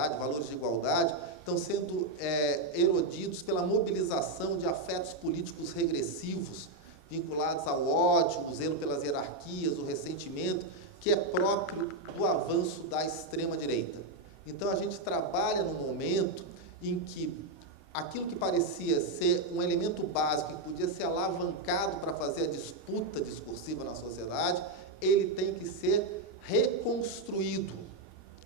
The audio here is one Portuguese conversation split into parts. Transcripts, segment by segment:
liberdade, valores de igualdade, estão sendo erodidos pela mobilização de afetos políticos regressivos, vinculados ao ódio, o zelo pelas hierarquias, o ressentimento, que é próprio do avanço da extrema-direita. Então, a gente trabalha num momento em que aquilo que parecia ser um elemento básico, que podia ser alavancado para fazer a disputa discursiva na sociedade, ele tem que ser reconstruído,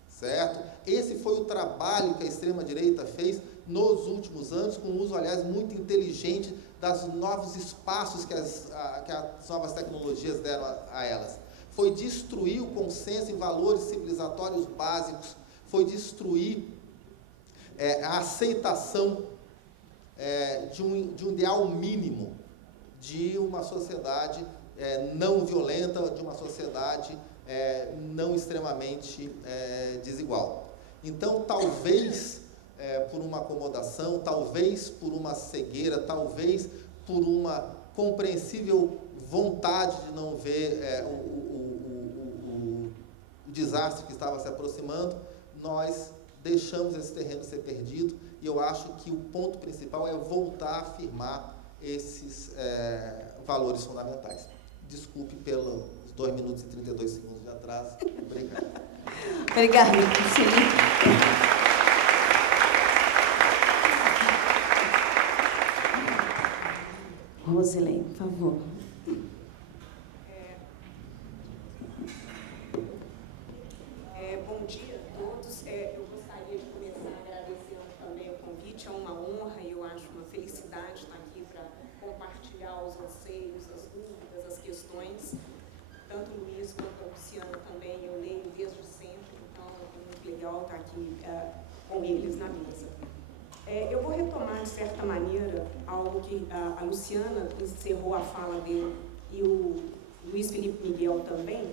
certo? Esse foi o trabalho que a extrema-direita fez nos últimos anos, com o uso, aliás, muito inteligente dos novos espaços que as novas tecnologias deram a elas. Foi destruir o consenso em valores civilizatórios básicos, foi destruir a aceitação de um ideal mínimo de uma sociedade não violenta, de uma sociedade não extremamente desigual. Então, talvez por uma acomodação, talvez por uma cegueira, talvez por uma compreensível vontade de não ver o desastre que estava se aproximando, nós deixamos esse terreno ser perdido, e eu acho que o ponto principal é voltar a afirmar esses valores fundamentais. Desculpe pelos 2 minutos e 32 segundos de atraso. Obrigado. Obrigada, Felipe. Rosilene, por favor. Bom dia a todos. Eu gostaria de começar agradecendo também o convite. É uma honra e eu acho uma felicidade estar aqui para compartilhar os anseios, as dúvidas, as questões. Tanto o Luiz quanto a Luciana também eu leio desde sempre, então é muito legal estar aqui com eles na mesa. Eu vou retomar, de certa maneira, algo que a Luciana encerrou a fala dele e o Luiz Felipe Miguel também,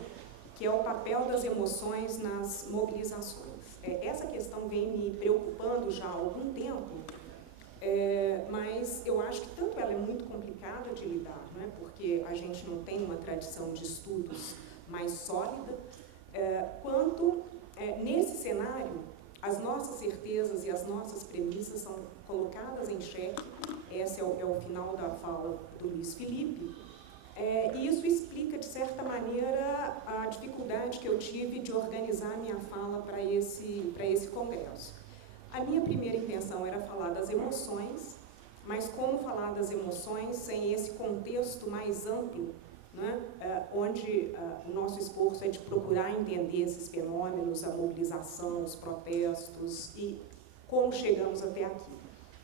que é o papel das emoções nas mobilizações. Essa questão vem me preocupando já há algum tempo, mas eu acho que tanto ela é muito complicada de lidar, né, porque a gente não tem uma tradição de estudos mais sólida, quanto nesse cenário as nossas certezas e as nossas premissas são colocadas em xeque. Esse é o final da fala do Luiz Felipe. E isso explica, de certa maneira, a dificuldade que eu tive de organizar minha fala para esse congresso. A minha primeira intenção era falar das emoções, mas como falar das emoções sem esse contexto mais amplo, né, onde o nosso esforço é de procurar entender esses fenômenos, a mobilização, os protestos e como chegamos até aqui.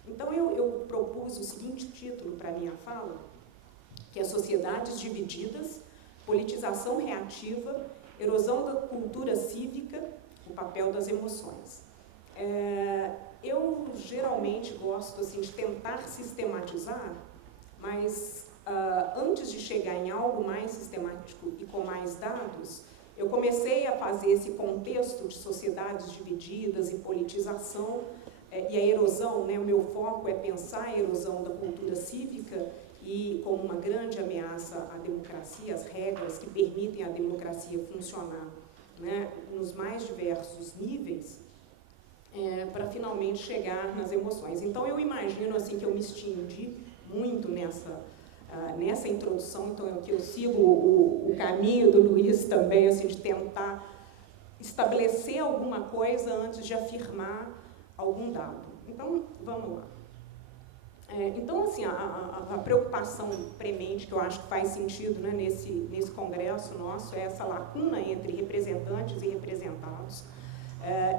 Então, eu propus o seguinte título para a minha fala, que é Sociedades Divididas, Politização Reativa, Erosão da Cultura Cívica, o Papel das Emoções. Eu geralmente gosto assim, de tentar sistematizar, mas antes de chegar em algo mais sistemático e com mais dados, eu comecei a fazer esse contexto de sociedades divididas e politização e a erosão, né? O meu foco é pensar a erosão da cultura cívica e como uma grande ameaça à democracia, as regras que permitem a democracia funcionar, né, nos mais diversos níveis, para finalmente chegar nas emoções. Então, eu imagino assim, que eu me estendi muito nessa introdução, então eu sigo o caminho do Luiz também, assim, de tentar estabelecer alguma coisa antes de afirmar algum dado. Então, vamos lá. Então, assim, a preocupação premente, que eu acho que faz sentido, né, nesse congresso nosso, é essa lacuna entre representantes e representados.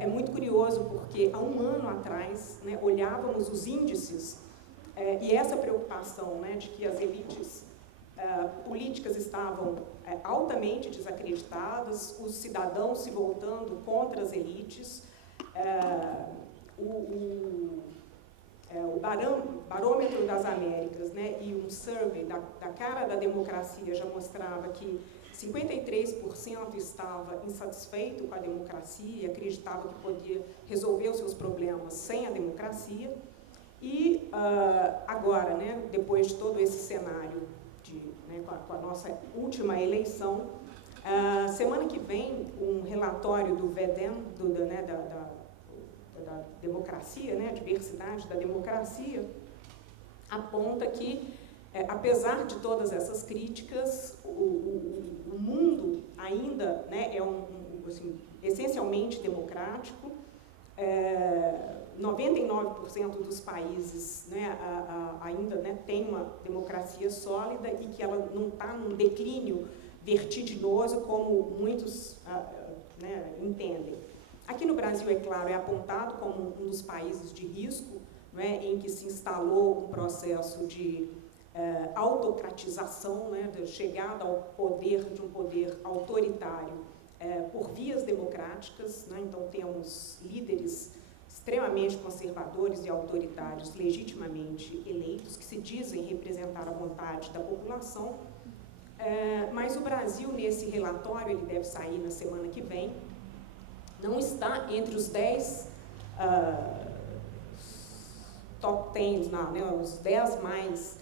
É muito curioso, porque há um ano atrás, né, olhávamos os índices e essa preocupação, né, de que as elites políticas estavam altamente desacreditadas, os cidadãos se voltando contra as elites, o Barômetro das Américas, né, e um survey da cara da democracia já mostrava que 53% estava insatisfeito com a democracia e acreditava que podia resolver os seus problemas sem a democracia. E agora, né, depois de todo esse cenário, né, com a nossa última eleição, semana que vem, um relatório do VEDEM, democracia, né, a diversidade da democracia, aponta que, apesar de todas essas críticas, o mundo ainda, né, é assim, essencialmente democrático. 99% dos países, né, ainda, né, tem uma democracia sólida e que ela não está num declínio vertiginoso como muitos né, entendem. Aqui no Brasil, é claro, é apontado como um dos países de risco, né, em que se instalou um processo de autocratização, né, de chegada ao poder, de um poder autoritário por vias democráticas, né, então temos líderes extremamente conservadores e autoritários legitimamente eleitos, que se dizem representar a vontade da população, mas o Brasil, nesse relatório, ele deve sair na semana que vem, não está entre os 10 top 10, né, os 10 mais,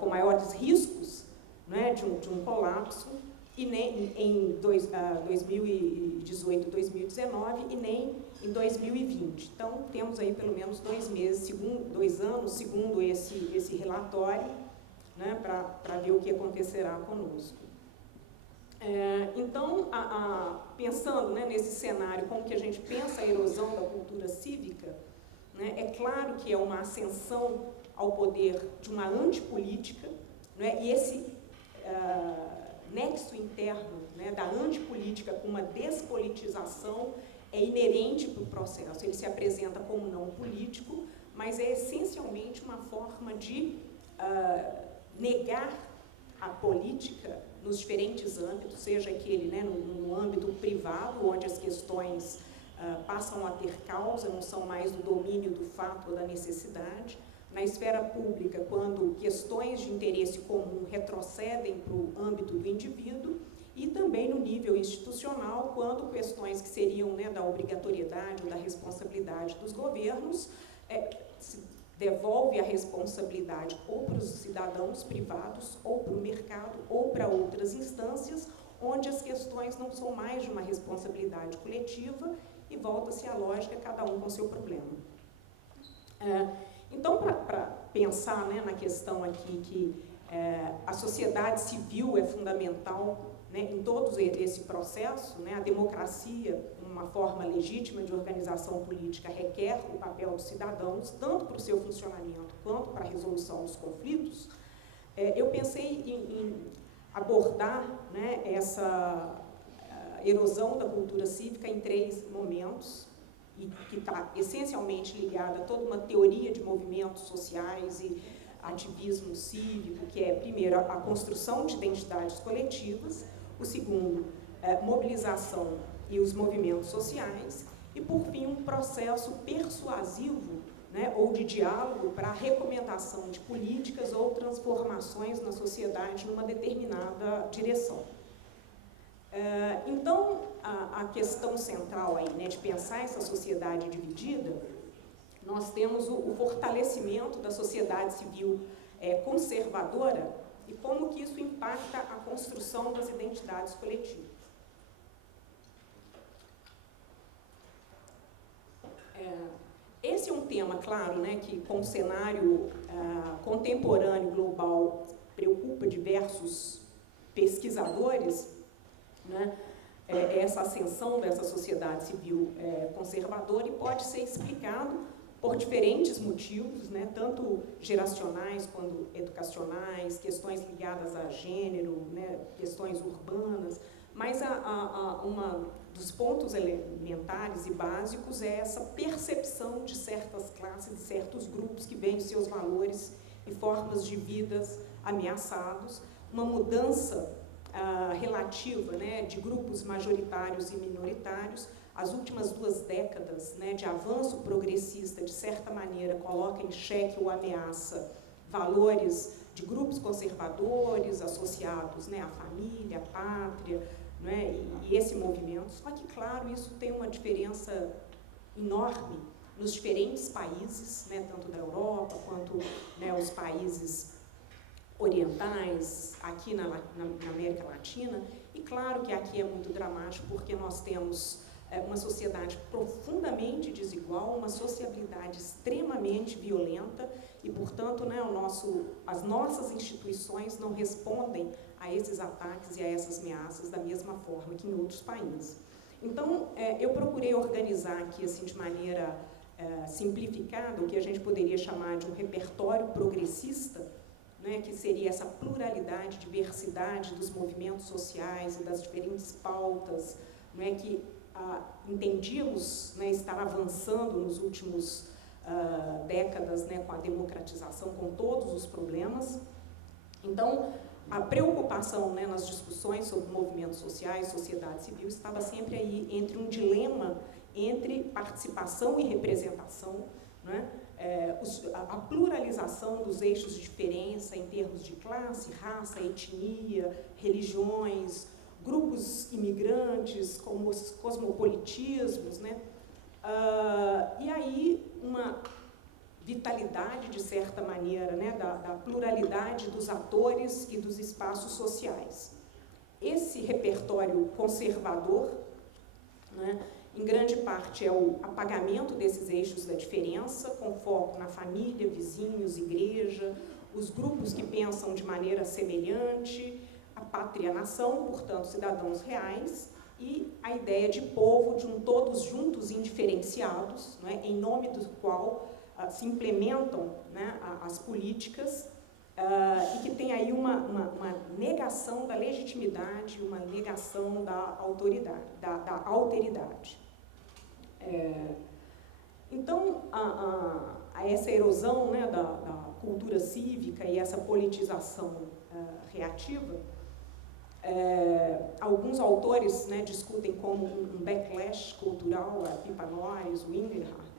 com maiores riscos, né, de um colapso, e nem em 2018, 2019 e nem em 2020. Então, temos aí pelo menos 2 anos, segundo esse relatório, né, para ver o que acontecerá conosco. Então, pensando, né, nesse cenário, como que a gente pensa a erosão da cultura cívica, né, é claro que é uma ascensão ao poder de uma antipolítica, né, e esse nexo interno, né, da antipolítica com uma despolitização é inerente para o processo. Ele se apresenta como não político, mas é essencialmente uma forma de negar a política nos diferentes âmbitos, seja aquele, né, no âmbito privado, onde as questões passam a ter causa, não são mais do domínio do fato ou da necessidade. Na esfera pública, quando questões de interesse comum retrocedem para o âmbito do indivíduo, e também no nível institucional, quando questões que seriam, né, da obrigatoriedade ou da responsabilidade dos governos, se devolve a responsabilidade ou para os cidadãos privados, ou para o mercado, ou para outras instâncias, onde as questões não são mais de uma responsabilidade coletiva e volta-se à lógica, cada um com seu problema. Então, para pensar, né, na questão aqui que a sociedade civil é fundamental, né, em todo esse processo, né, a democracia, uma forma legítima de organização política, requer o papel dos cidadãos, tanto para o seu funcionamento quanto para a resolução dos conflitos. Eu pensei em abordar, né, essa erosão da cultura cívica em 3 momentos, e que está essencialmente ligada a toda uma teoria de movimentos sociais e ativismo cívico, que é, primeiro, a construção de identidades coletivas, o segundo, mobilização e os movimentos sociais, e, por fim, um processo persuasivo, né, ou de diálogo para a recomendação de políticas ou transformações na sociedade numa determinada direção. Então, a questão central aí, né, de pensar essa sociedade dividida, nós temos o fortalecimento da sociedade civil conservadora e como que isso impacta a construção das identidades coletivas. Esse é um tema, claro, né, que com o cenário contemporâneo global preocupa diversos pesquisadores, né, essa ascensão dessa sociedade civil conservadora, e pode ser explicado por diferentes motivos, né, tanto geracionais quanto educacionais, questões ligadas a gênero, né, questões urbanas, mas uma dos pontos elementares e básicos é essa percepção de certas classes, de certos grupos que veem seus valores e formas de vidas ameaçados, uma mudança relativa, né, de grupos majoritários e minoritários. As últimas 2 décadas, né, de avanço progressista, de certa maneira, coloca em xeque ou ameaça valores de grupos conservadores associados, né, à família, à pátria, né, e esse movimento. Só que, claro, isso tem uma diferença enorme nos diferentes países, né, tanto da Europa quanto, né, os países orientais, aqui na América Latina. E claro que aqui é muito dramático, porque nós temos uma sociedade profundamente desigual, uma sociabilidade extremamente violenta e, portanto, né, as nossas instituições não respondem a esses ataques e a essas ameaças da mesma forma que em outros países. Então, eu procurei organizar aqui, assim, de maneira simplificada, o que a gente poderia chamar de um repertório progressista, né, que seria essa pluralidade, diversidade dos movimentos sociais e das diferentes pautas, né, que entendíamos, né, estar avançando nos últimos décadas, né, com a democratização, com todos os problemas. Então, a preocupação, né, nas discussões sobre movimentos sociais, sociedade civil, estava sempre aí entre um dilema entre participação e representação, né, a pluralização dos eixos de diferença em termos de classe, raça, etnia, religiões, grupos imigrantes, como os cosmopolitismos, né? E aí uma vitalidade, de certa maneira, né, da pluralidade dos atores e dos espaços sociais. Esse repertório conservador, né, em grande parte é o apagamento desses eixos da diferença, com foco na família, vizinhos, igreja, os grupos que pensam de maneira semelhante, a pátria-nação, portanto, cidadãos reais, e a ideia de povo, de um todos juntos indiferenciados, né, em nome do qual se implementam, né, as políticas, e que tem aí uma negação da legitimidade, uma negação da autoridade, da alteridade. Então, a essa erosão, né, da cultura cívica e essa politização reativa, alguns autores, né, discutem como um backlash cultural, a Pippa Noyes, o Inglehart.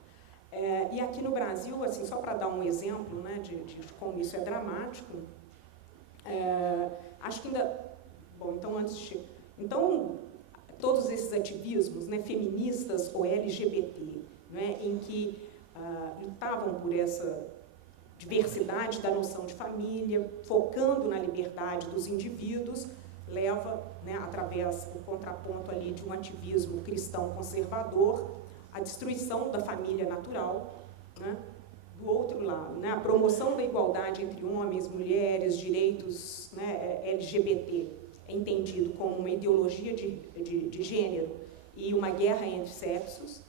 E aqui no Brasil, assim, só para dar um exemplo, né, de como isso é dramático, acho que ainda... Bom, então, antes de... Então, todos esses ativismos, né, feministas ou LGBT, né, em que lutavam por essa diversidade da noção de família, focando na liberdade dos indivíduos, leva, né, através do contraponto ali de um ativismo cristão conservador, a destruição da família natural, né? Do outro lado, né, a promoção da igualdade entre homens, mulheres, direitos, né, LGBT, é entendido como uma ideologia de gênero e uma guerra entre sexos,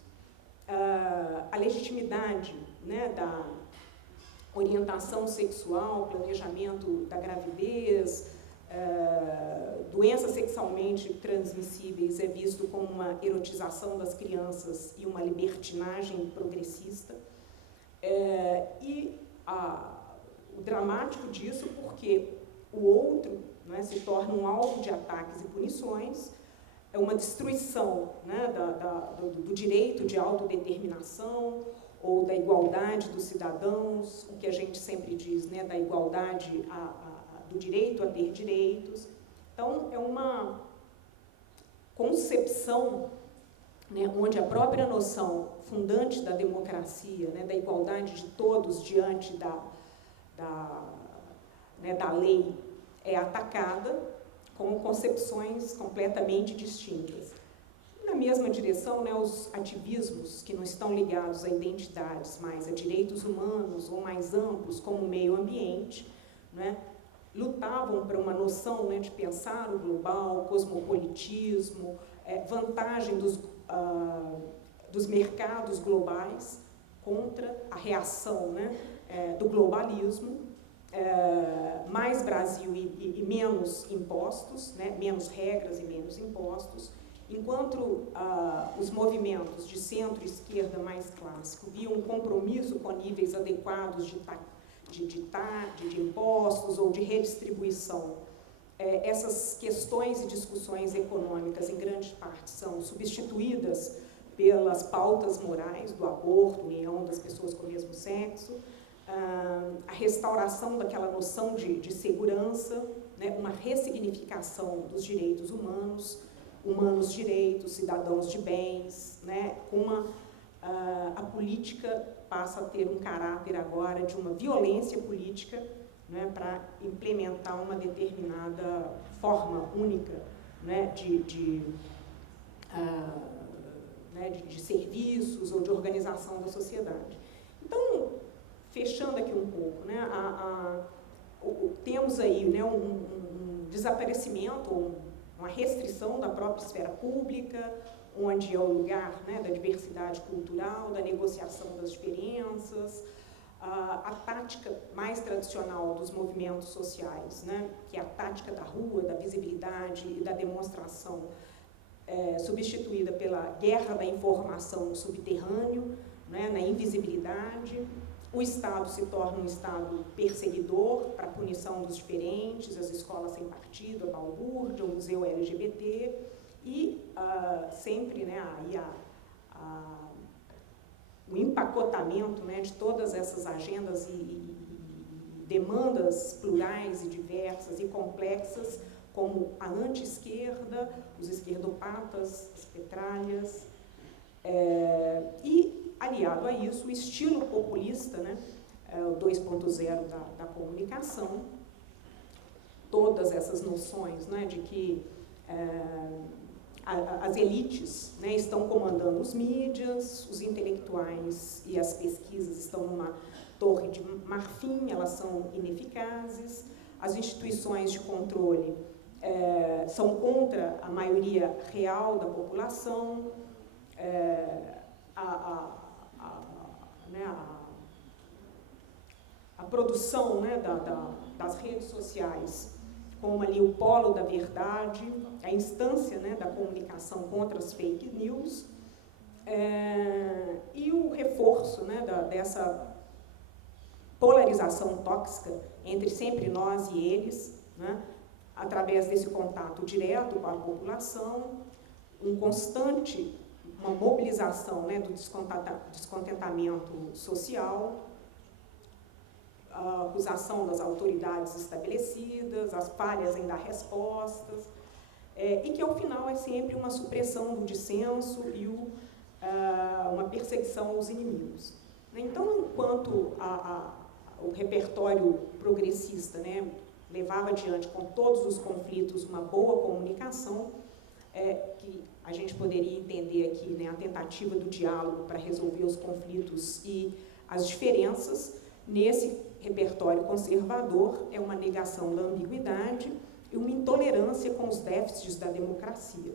a legitimidade, né, da orientação sexual, planejamento da gravidez, doenças sexualmente transmissíveis é visto como uma erotização das crianças e uma libertinagem progressista. E o dramático disso porque o outro, né, se torna um alvo de ataques e punições, é uma destruição, né, do direito de autodeterminação ou da igualdade dos cidadãos, o que a gente sempre diz, né, da igualdade do direito a ter direitos. Então, é uma concepção, né, onde a própria noção fundante da democracia, né, da igualdade de todos diante da lei, é atacada com concepções completamente distintas. Na mesma direção, né, os ativismos que não estão ligados a identidades, mas a direitos humanos ou mais amplos, como o meio ambiente, né, lutavam por uma noção, né, de pensar o global, cosmopolitismo, vantagem dos mercados globais contra a reação, né, do globalismo, mais Brasil e menos impostos, né, menos regras e menos impostos, enquanto os movimentos de centro e esquerda mais clássico viam um compromisso com níveis adequados de impostos ou de redistribuição. Essas questões e discussões econômicas, em grande parte, são substituídas pelas pautas morais do aborto, união das pessoas com o mesmo sexo, a restauração daquela noção de segurança, né, uma ressignificação dos direitos humanos, humanos direitos, cidadãos de bens, né, a política passa a ter um caráter agora de uma violência política, né, para implementar uma determinada forma única, né, né, de serviços ou de organização da sociedade. Então, fechando aqui um pouco, né, temos aí, né, um desaparecimento, ou uma restrição da própria esfera pública, onde é o lugar, né, da diversidade cultural, da negociação das diferenças, a tática mais tradicional dos movimentos sociais, né, que é a tática da rua, da visibilidade e da demonstração, substituída pela guerra da informação no subterrâneo, né, na invisibilidade. O Estado se torna um Estado perseguidor para a punição dos diferentes, as escolas sem partido, a balbúrdia, o museu LGBT, e sempre, né, o empacotamento, né, de todas essas agendas e demandas plurais e diversas e complexas, como a anti-esquerda, os esquerdopatas, as petralhas, e, aliado a isso, o estilo populista, né, o 2.0 da comunicação, todas essas noções, né, de que as elites, né, estão comandando os mídias, os intelectuais e as pesquisas estão numa torre de marfim, elas são ineficazes, as instituições de controle são contra a maioria real da população, a produção, né, das redes sociais como ali o polo da verdade, a instância, né, da comunicação contra as fake news, e o reforço, né, dessa polarização tóxica entre sempre nós e eles, né, através desse contato direto com a população, uma mobilização, né, do descontentamento social, a acusação das autoridades estabelecidas, as falhas em dar respostas, e que, ao final, é sempre uma supressão do dissenso e uma perseguição aos inimigos. Então, enquanto o repertório progressista, né, levava adiante com todos os conflitos uma boa comunicação, que a gente poderia entender aqui, né, a tentativa do diálogo para resolver os conflitos e as diferenças, nesse repertório conservador é uma negação da ambiguidade e uma intolerância com os déficits da democracia.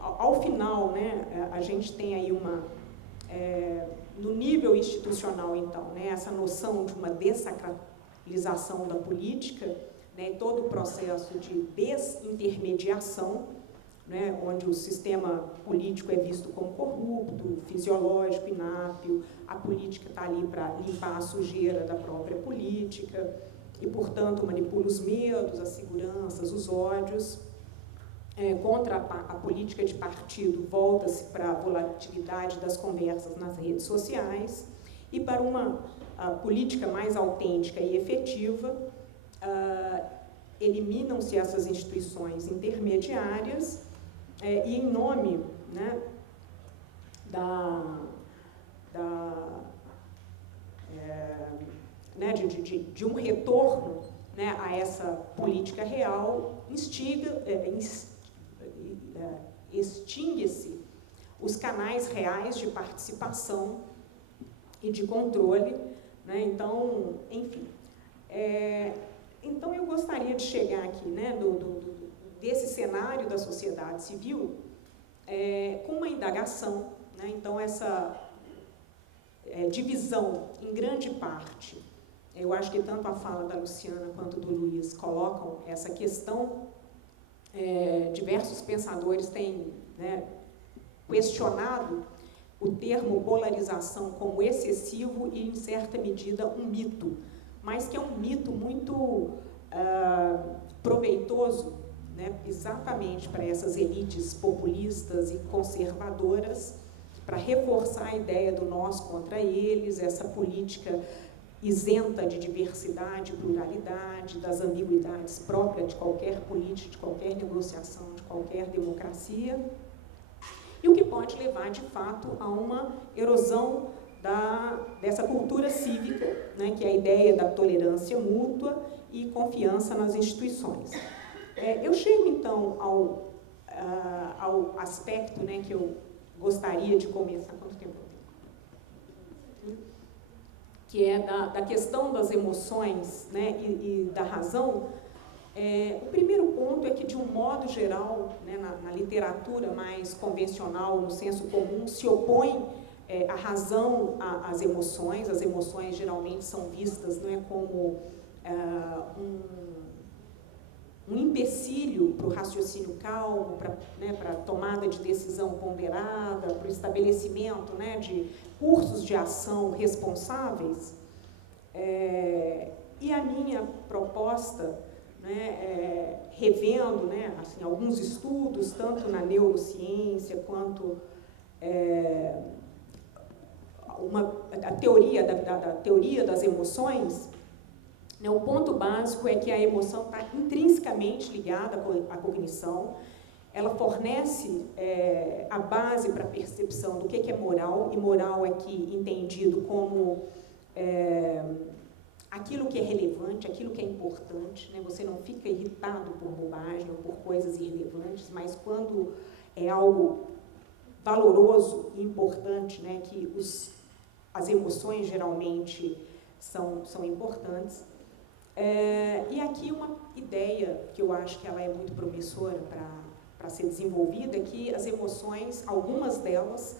Ao final, né, a gente tem aí no nível institucional, então, né, essa noção de uma dessacralização da política, né, todo o processo de desintermediação, né, onde o sistema político é visto como corrupto, fisiológico, inábil, a política está ali para limpar a sujeira da própria política e, portanto, manipula os medos, as seguranças, os ódios. Contra a política de partido, volta-se para a volatilidade das conversas nas redes sociais e para uma política mais autêntica e efetiva, eliminam-se essas instituições intermediárias e em nome, né, de um retorno, né, a essa política real, extingue-se os canais reais de participação e de controle, né? Então, enfim. Então, eu gostaria de chegar aqui, né, desse cenário da sociedade civil com uma indagação, né? Então, essa divisão, em grande parte, eu acho que tanto a fala da Luciana quanto do Luiz colocam essa questão. Diversos pensadores têm, né, questionado o termo polarização como excessivo e, em certa medida, um mito, mas que é um mito muito proveitoso, né, exatamente para essas elites populistas e conservadoras, para reforçar a ideia do nós contra eles, essa política isenta de diversidade, pluralidade, das ambiguidades próprias de qualquer política, de qualquer negociação, de qualquer democracia, e o que pode levar, de fato, a uma erosão dessa cultura cívica, né, que é a ideia da tolerância mútua e confiança nas instituições. Eu chego, então, ao aspecto, né, que eu gostaria de começar. Quanto tempo eu tenho? Que é da questão das emoções, né, e da razão. O primeiro ponto é que, de um modo geral, né, na literatura mais convencional, no senso comum, se opõe a razão às emoções. As emoções geralmente são vistas, não é, como um empecilho para o raciocínio calmo, para a tomada de decisão ponderada, para o estabelecimento, né, de cursos de ação responsáveis. E a minha proposta, né, revendo, né, assim, alguns estudos, tanto na neurociência quanto a teoria da teoria das emoções, né, o ponto básico é que a emoção está intrinsecamente ligada à cognição. Ela fornece a base para a percepção do que é moral, e moral aqui entendido como aquilo que é relevante, aquilo que é importante, né? Você não fica irritado por bobagem ou por coisas irrelevantes, mas quando é algo valoroso e importante, né, que as emoções geralmente são importantes. E aqui uma ideia que eu acho que ela é muito promissora para ser desenvolvida, é que as emoções, algumas delas,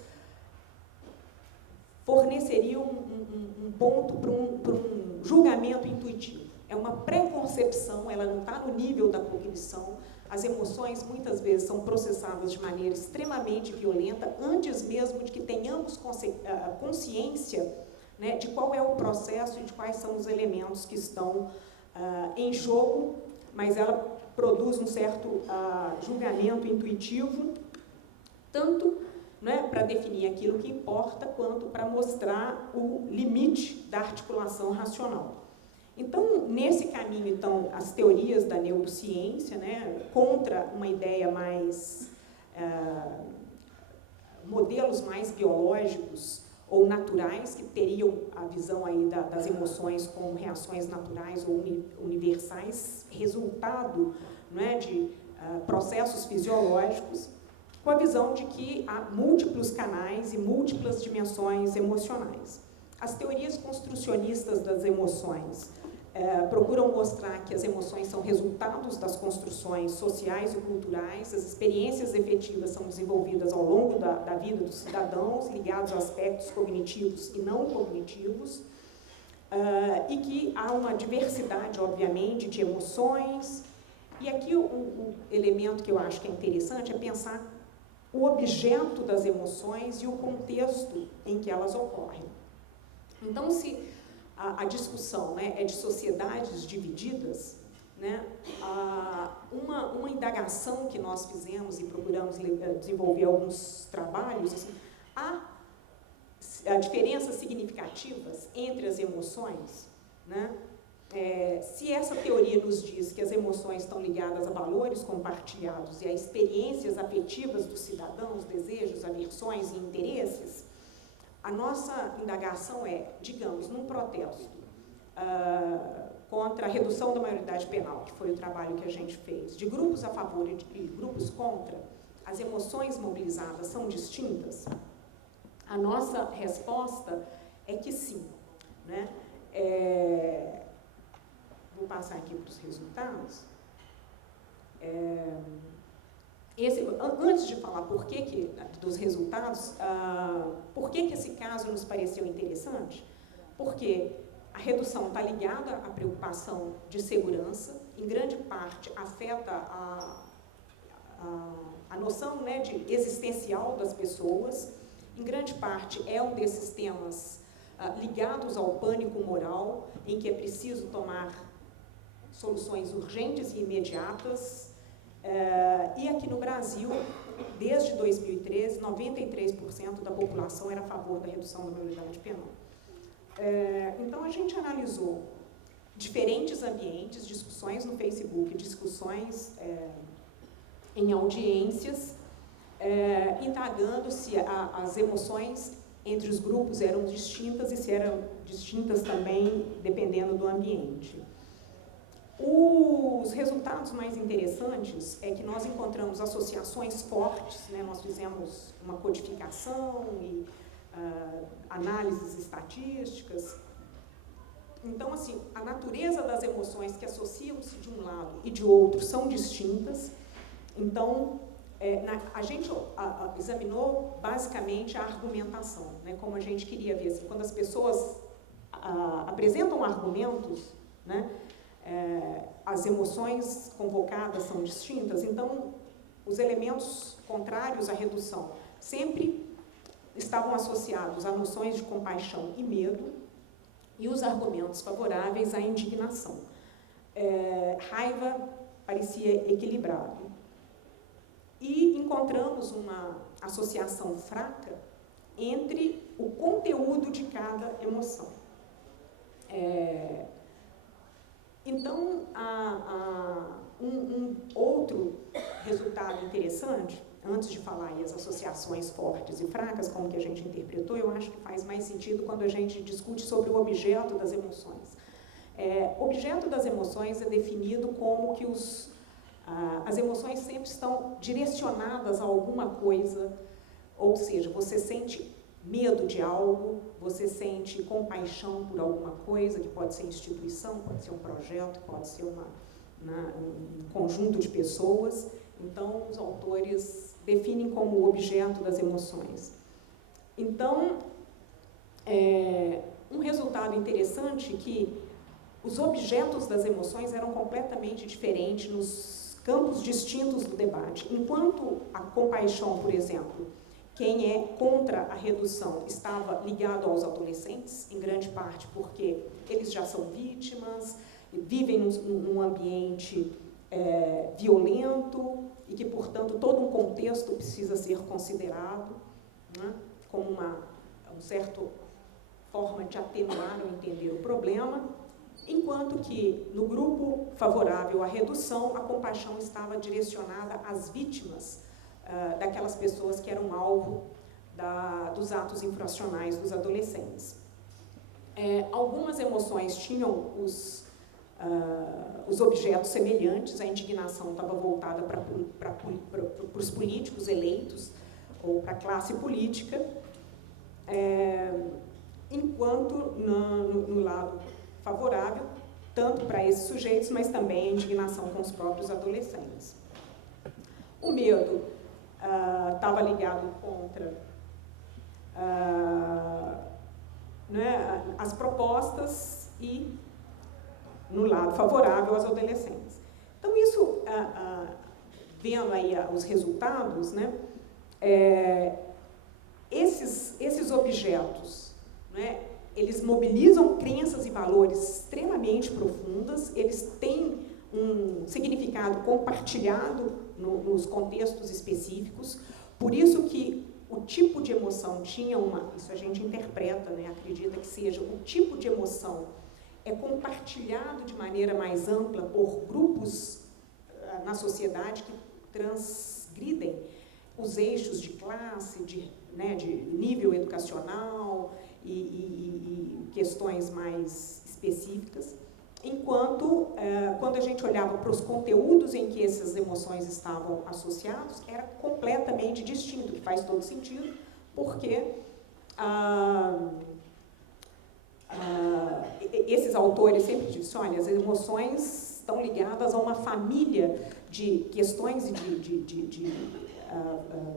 forneceriam um ponto para um julgamento intuitivo. É uma preconcepção, ela não está no nível da cognição. As emoções, muitas vezes, são processadas de maneira extremamente violenta, antes mesmo de que tenhamos consciência, né, de qual é o processo e de quais são os elementos que estão em jogo, mas ela produz um certo julgamento intuitivo, tanto, né, para definir aquilo que importa, quanto para mostrar o limite da articulação racional. Então, nesse caminho, então, as teorias da neurociência, né, contra uma ideia mais, modelos mais biológicos ou naturais, que teriam a visão aí das emoções como reações naturais ou universais, resultado, né, de processos fisiológicos, com a visão de que há múltiplos canais e múltiplas dimensões emocionais. As teorias construcionistas das emoções procuram mostrar que as emoções são resultados das construções sociais e culturais, as experiências efetivas são desenvolvidas ao longo da vida dos cidadãos, ligados a aspectos cognitivos e não cognitivos, e que há uma diversidade, obviamente, de emoções. E aqui o elemento que eu acho que é interessante é pensar o objeto das emoções e o contexto em que elas ocorrem. Então, se a discussão, né, é de sociedades divididas, né, uma indagação que nós fizemos e procuramos desenvolver alguns trabalhos, assim, há diferenças significativas entre as emoções, né? Se essa teoria nos diz que as emoções estão ligadas a valores compartilhados e a experiências afetivas dos cidadãos, desejos, aversões e interesses, a nossa indagação é, digamos, num protesto contra a redução da maioridade penal, que foi o trabalho que a gente fez, de grupos a favor e de grupos contra, as emoções mobilizadas são distintas? A nossa resposta é que sim, né? Vou passar aqui para os resultados. Antes de falar dos resultados, por que esse caso nos pareceu interessante? Porque a redução está ligada à preocupação de segurança, em grande parte afeta a noção, né, de existencial das pessoas, em grande parte é um desses temas ligados ao pânico moral, em que é preciso tomar soluções urgentes e imediatas. E aqui no Brasil, desde 2013, 93% da população era a favor da redução da maioridade penal. Então, a gente analisou diferentes ambientes, discussões no Facebook, discussões em audiências, indagando se as emoções entre os grupos eram distintas e se eram distintas também dependendo do ambiente. Os resultados mais interessantes é que nós encontramos associações fortes, né? Nós fizemos uma codificação e análises estatísticas. Então, assim, a natureza das emoções que associam-se de um lado e de outro são distintas. Então, a gente examinou basicamente a argumentação, né? Como a gente queria ver, assim, quando as pessoas apresentam argumentos, né? As emoções convocadas são distintas, então os elementos contrários à redução sempre estavam associados a noções de compaixão e medo, e os argumentos favoráveis à indignação. Raiva parecia equilibrado. E encontramos uma associação fraca entre o conteúdo de cada emoção. Então, um outro resultado interessante, antes de falar aí as associações fortes e fracas, como que a gente interpretou, eu acho que faz mais sentido quando a gente discute sobre o objeto das emoções. Objeto das emoções é definido como que as emoções sempre estão direcionadas a alguma coisa, ou seja, você sente medo de algo, você sente compaixão por alguma coisa, que pode ser instituição, pode ser um projeto, pode ser um conjunto de pessoas. Então, os autores definem como o objeto das emoções. Então, um resultado interessante é que os objetos das emoções eram completamente diferentes nos campos distintos do debate. Enquanto a compaixão, por exemplo, quem é contra a redução estava ligado aos adolescentes, em grande parte porque eles já são vítimas, vivem num ambiente violento e que, portanto, todo um contexto precisa ser considerado, né, como uma certa forma de atenuar ou entender o problema, enquanto que, no grupo favorável à redução, a compaixão estava direcionada às vítimas daquelas pessoas que eram alvo dos atos infracionais dos adolescentes. Algumas emoções tinham os objetos semelhantes, a indignação estava voltada para os políticos eleitos ou para a classe política, enquanto no lado favorável, tanto para esses sujeitos, mas também a indignação com os próprios adolescentes. O medo estava ligado contra as propostas e no lado favorável aos adolescentes. Então, isso, vendo aí os resultados, né, esses objetos, né, eles mobilizam crenças e valores extremamente profundas, eles têm um significado compartilhado nos contextos específicos, por isso que o tipo de emoção tinha isso a gente interpreta, né, acredita que seja, o tipo de emoção é compartilhado de maneira mais ampla por grupos na sociedade que transgridem os eixos de classe, de nível educacional e questões mais específicas, enquanto, quando a gente olhava para os conteúdos em que essas emoções estavam associados, era completamente distinto, que faz todo sentido, porque esses autores sempre dizem, olha, as emoções estão ligadas a uma família de questões e de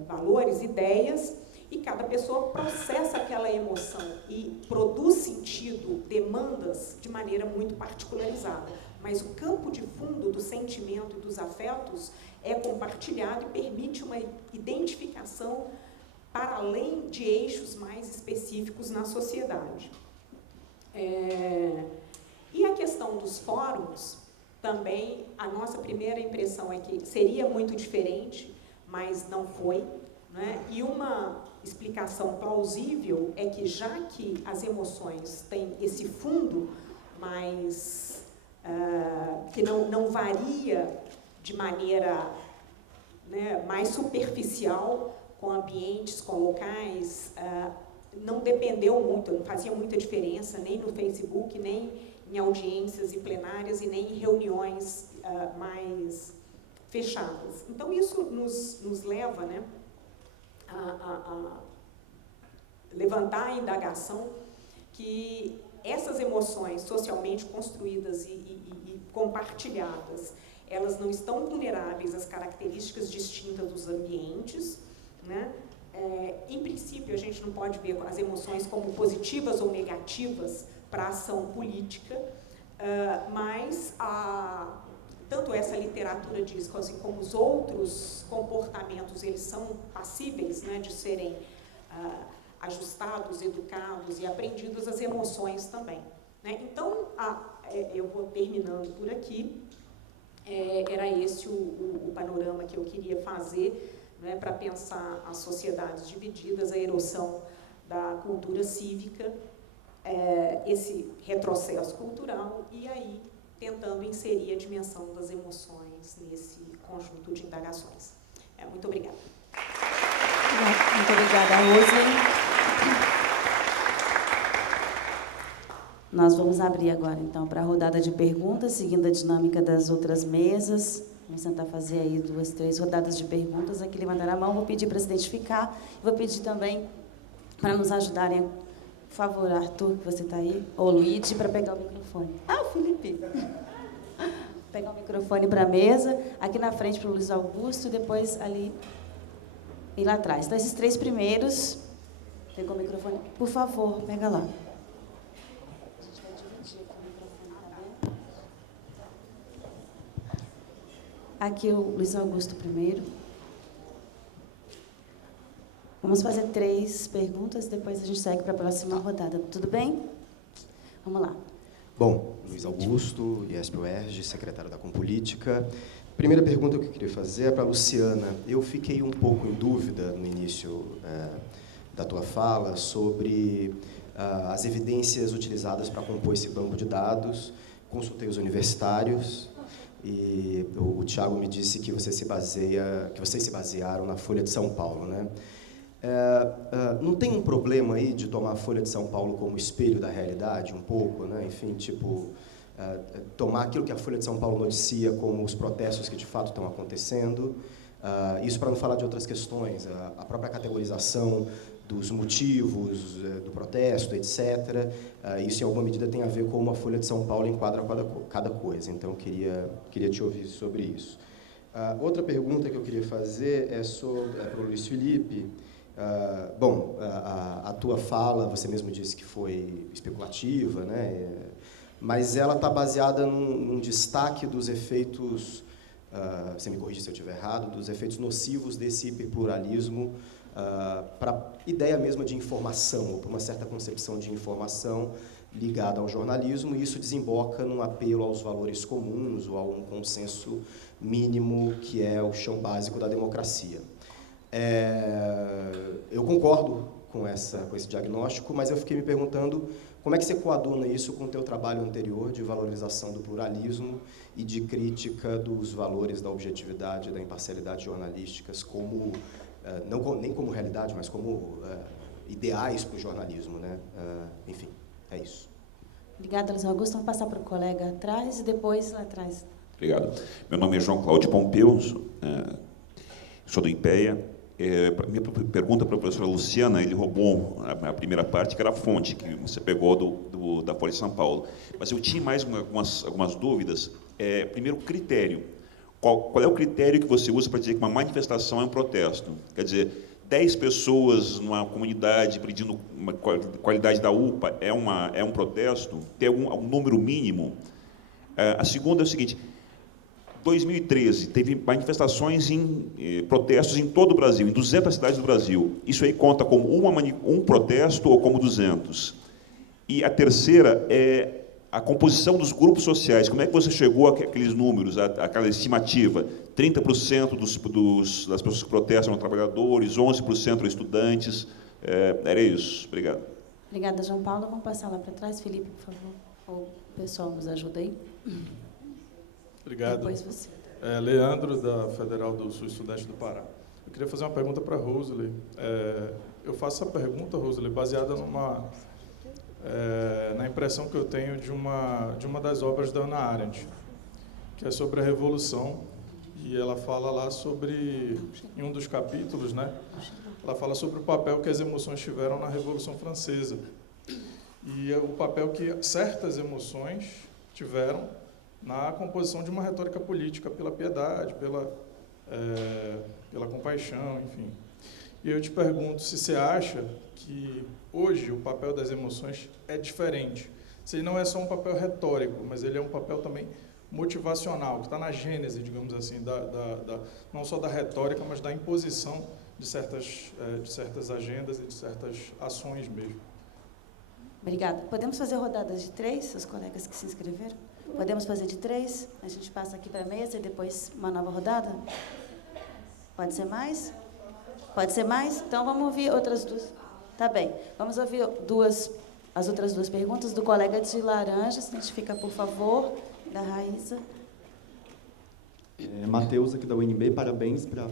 valores, ideias, e cada pessoa processa aquela emoção e produz sentido, demandas, de maneira muito particularizada. Mas o campo de fundo do sentimento e dos afetos é compartilhado e permite uma identificação para além de eixos mais específicos na sociedade. E a questão dos fóruns, também, a nossa primeira impressão é que seria muito diferente, mas não foi, né? E uma explicação plausível é que, já que as emoções têm esse fundo mais que não varia de maneira, né, mais superficial, com ambientes, com locais, não dependeu muito, não fazia muita diferença nem no Facebook, nem em audiências e plenárias e nem em reuniões mais fechadas. Então, isso nos leva, né, a levantar a indagação que essas emoções socialmente construídas e compartilhadas, elas não estão vulneráveis às características distintas dos ambientes, né? Em princípio, a gente não pode ver as emoções como positivas ou negativas para a ação política, mas tanto essa literatura diz, assim como os outros comportamentos, eles são passíveis, né, de serem ajustados, educados e aprendidos, as emoções também, né? Então, eu vou terminando por aqui. Era esse o panorama que eu queria fazer, né, para pensar as sociedades divididas, a erosão da cultura cívica, esse retrocesso cultural, e aí tentando inserir a dimensão das emoções nesse conjunto de indagações. Muito obrigada. Muito obrigada, Rose. Nós vamos abrir agora, então, para a rodada de perguntas, seguindo a dinâmica das outras mesas. Vamos tentar fazer aí 2, 3 rodadas de perguntas. Aqui levantar a mão, vou pedir para se identificar. Vou pedir também para nos ajudarem, por favor, Arthur, que você está aí, ou Luíde, para pegar o microfone. Ah, o Felipe! Pegar o microfone para a mesa, aqui na frente para o Luiz Augusto, e depois ali e lá atrás. Então, esses 3 primeiros, pegou o microfone, por favor, pega lá. A gente vai dividir aqui o microfone, tá vendo? Aqui o Luiz Augusto primeiro. Vamos fazer 3 perguntas, depois a gente segue para a próxima rodada. Tudo bem? Vamos lá. Bom, Luiz Augusto, IESP-UERJ, secretário da Compolítica. Primeira pergunta que eu queria fazer é para a Luciana. Eu fiquei um pouco em dúvida no início da tua fala sobre as evidências utilizadas para compor esse banco de dados. Consultei os universitários e o Tiago me disse que vocês se basearam na Folha de São Paulo, né? Não tem um problema aí de tomar a Folha de São Paulo como espelho da realidade, um pouco, né? Enfim, tipo, tomar aquilo que a Folha de São Paulo noticia como os protestos que de fato estão acontecendo, isso para não falar de outras questões, a própria categorização dos motivos do protesto, etc. Isso, em alguma medida, tem a ver com como a Folha de São Paulo enquadra cada coisa. Então, queria te ouvir sobre isso. Outra pergunta que eu queria fazer é para o Luiz Felipe. A tua fala, você mesmo disse que foi especulativa, né? Mas ela está baseada num destaque dos efeitos, você me corrige se eu estiver errado, dos efeitos nocivos desse hiperpluralismo para a ideia mesma de informação, ou para uma certa concepção de informação ligada ao jornalismo, e isso desemboca num apelo aos valores comuns ou a um consenso mínimo que é o chão básico da democracia. Eu concordo com esse diagnóstico, mas eu fiquei me perguntando como é que você coaduna isso com o teu trabalho anterior de valorização do pluralismo e de crítica dos valores da objetividade e da imparcialidade jornalísticas como, nem como realidade, mas como ideais para o jornalismo, né? Enfim, é isso. Obrigada, Luiz Augusto. Vamos passar para o colega atrás e depois lá atrás. Obrigado. Meu nome é João Cláudio Pompeu, sou do IPEA. Minha pergunta para a professora Luciana, ele roubou a primeira parte, que era a fonte, que você pegou da Folha de São Paulo. Mas eu tinha mais algumas dúvidas. Primeiro, critério. Qual é o critério que você usa para dizer que uma manifestação é um protesto? Quer dizer, 10 pessoas numa comunidade pedindo uma qualidade da UPA é um protesto? Tem algum número mínimo? A segunda é o seguinte: 2013, teve manifestações protestos em todo o Brasil, em 200 cidades do Brasil. Isso aí conta como um protesto ou como 200? E a terceira é a composição dos grupos sociais. Como é que você chegou àqueles números, àquela estimativa? 30% das pessoas que protestam são trabalhadores, 11% são estudantes. Era isso. Obrigado. Obrigada, João Paulo. Vamos passar lá para trás. Felipe, por favor. O pessoal nos ajuda aí. Obrigado. Depois você. Leandro, da Federal do Sul e Sudeste do Pará. Eu queria fazer uma pergunta para a Rosely. Eu faço essa pergunta, Rosely, baseada na impressão que eu tenho de uma das obras da Hannah Arendt, que é sobre a Revolução, e ela fala lá sobre, em um dos capítulos, né, ela fala sobre o papel que as emoções tiveram na Revolução Francesa, e o papel que certas emoções tiveram na composição de uma retórica política, pela piedade, pela compaixão, enfim. E eu te pergunto se você acha que hoje o papel das emoções é diferente. Se ele não é só um papel retórico, mas ele é um papel também motivacional, que está na gênese, digamos assim, não só da retórica, mas da imposição de certas agendas e de certas ações mesmo. Obrigada. Podemos fazer rodadas de 3, os colegas que se inscreveram? Podemos fazer de 3? A gente passa aqui para a mesa e depois uma nova rodada? Pode ser mais? Pode ser mais? Então vamos ouvir outras duas. Tá bem. Vamos ouvir as outras duas perguntas do colega de laranja. Se identifica, por favor, da Raíssa. Matheus, aqui da UNB, parabéns para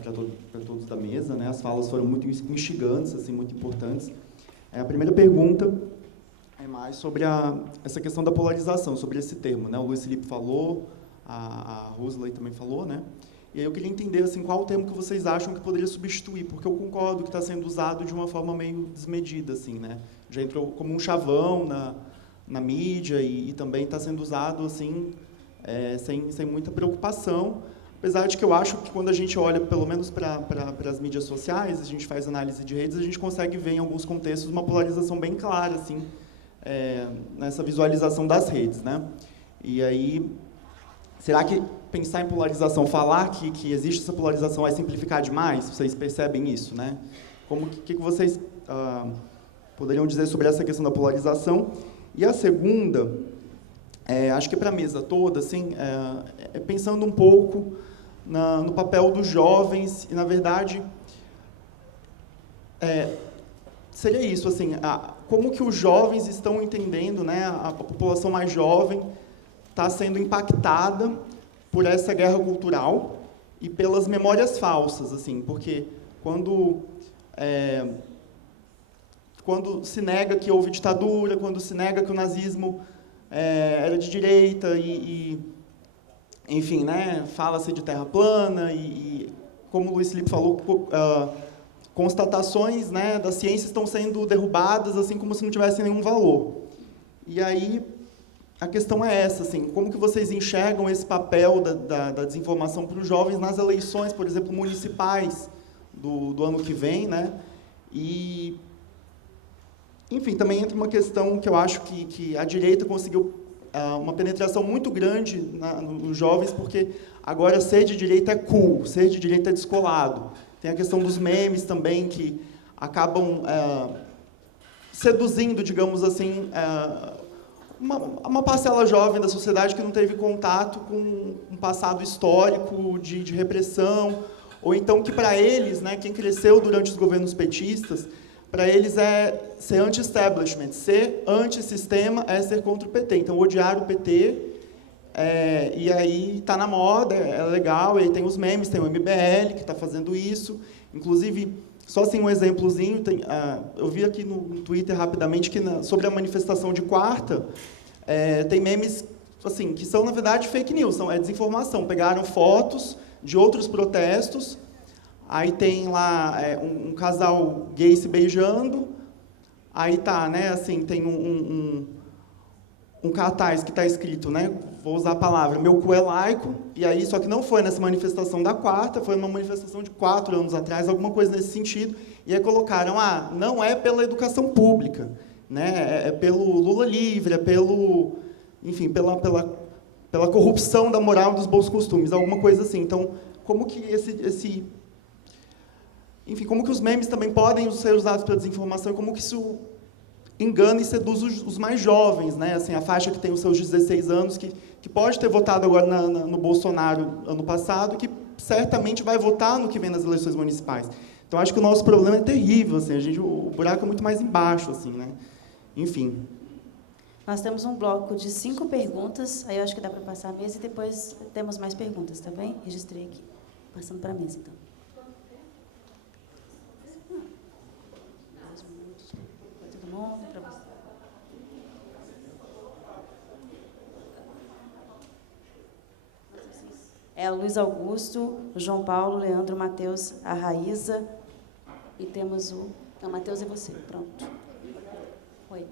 todos da mesa, né? As falas foram muito instigantes, assim, muito importantes. A primeira pergunta é mais sobre essa questão da polarização, sobre esse termo, né? O Luiz Felipe falou, a Rosla também falou, né? E aí eu queria entender assim, qual o termo que vocês acham que poderia substituir, porque eu concordo que está sendo usado de uma forma meio desmedida, assim, né? Já entrou como um chavão na mídia e também está sendo usado assim, sem muita preocupação, apesar de que eu acho que quando a gente olha, pelo menos para as mídias sociais, a gente faz análise de redes, a gente consegue ver em alguns contextos uma polarização bem clara, assim, nessa visualização das redes, né? E aí, será que pensar em polarização, falar que existe essa polarização vai simplificar demais? Vocês percebem isso, né? O que vocês poderiam dizer sobre essa questão da polarização? E a segunda, acho que para a mesa toda, assim, pensando um pouco no papel dos jovens, e, na verdade, seria isso, assim, como que os jovens estão entendendo, né, a população mais jovem está sendo impactada por essa guerra cultural e pelas memórias falsas, assim, porque quando se nega que houve ditadura, quando se nega que o nazismo era de direita enfim, né, fala-se de terra plana e como o Luiz Felipe falou, constatações, né, da ciência estão sendo derrubadas assim como se não tivessem nenhum valor. E aí a questão é essa, assim, como que vocês enxergam esse papel da desinformação para os jovens nas eleições, por exemplo, municipais do ano que vem, né? E, enfim, também entra uma questão que eu acho que a direita conseguiu uma penetração muito grande nos jovens, porque agora ser de direita é cool, ser de direita é descolado. Tem a questão dos memes também, que acabam seduzindo, digamos assim, uma parcela jovem da sociedade que não teve contato com um passado histórico de repressão, ou então que para eles, né, quem cresceu durante os governos petistas, para eles é ser anti-establishment, ser anti-sistema é ser contra o PT. Então, odiar o PT, e aí está na moda, é legal, e aí tem os memes, tem o MBL que está fazendo isso. Inclusive, só assim um exemplozinho, eu vi aqui no Twitter rapidamente que sobre a manifestação de quarta, tem memes assim, que são, na verdade, fake news, é desinformação. Pegaram fotos de outros protestos, aí tem lá um casal gay se beijando, aí tá, né, assim, tem um cartaz que está escrito, né, vou usar a palavra, meu cu é laico, e aí, só que não foi nessa manifestação da quarta, foi uma manifestação de 4 anos atrás, alguma coisa nesse sentido, e aí colocaram, não é pela educação pública, né, é pelo Lula livre, é pelo, enfim, pela corrupção da moral e dos bons costumes, alguma coisa assim. Então, como que enfim, como que os memes também podem ser usados para desinformação e como que isso engana e seduz os mais jovens, né? Assim, a faixa que tem os seus 16 anos, que pode ter votado agora no Bolsonaro ano passado, que certamente vai votar no que vem nas eleições municipais. Então, acho que o nosso problema é terrível, assim, o buraco é muito mais embaixo, assim, né? Enfim. Nós temos um bloco de 5 perguntas, aí eu acho que dá para passar a mesa e depois temos mais perguntas, tá bem? Registrei aqui. Passando para a mesa, então. Todo mundo, para você. É o Luiz Augusto, o João Paulo, o Leandro, o Matheus, a Raíza. E temos o... Não, Matheus e você. Pronto. Oi.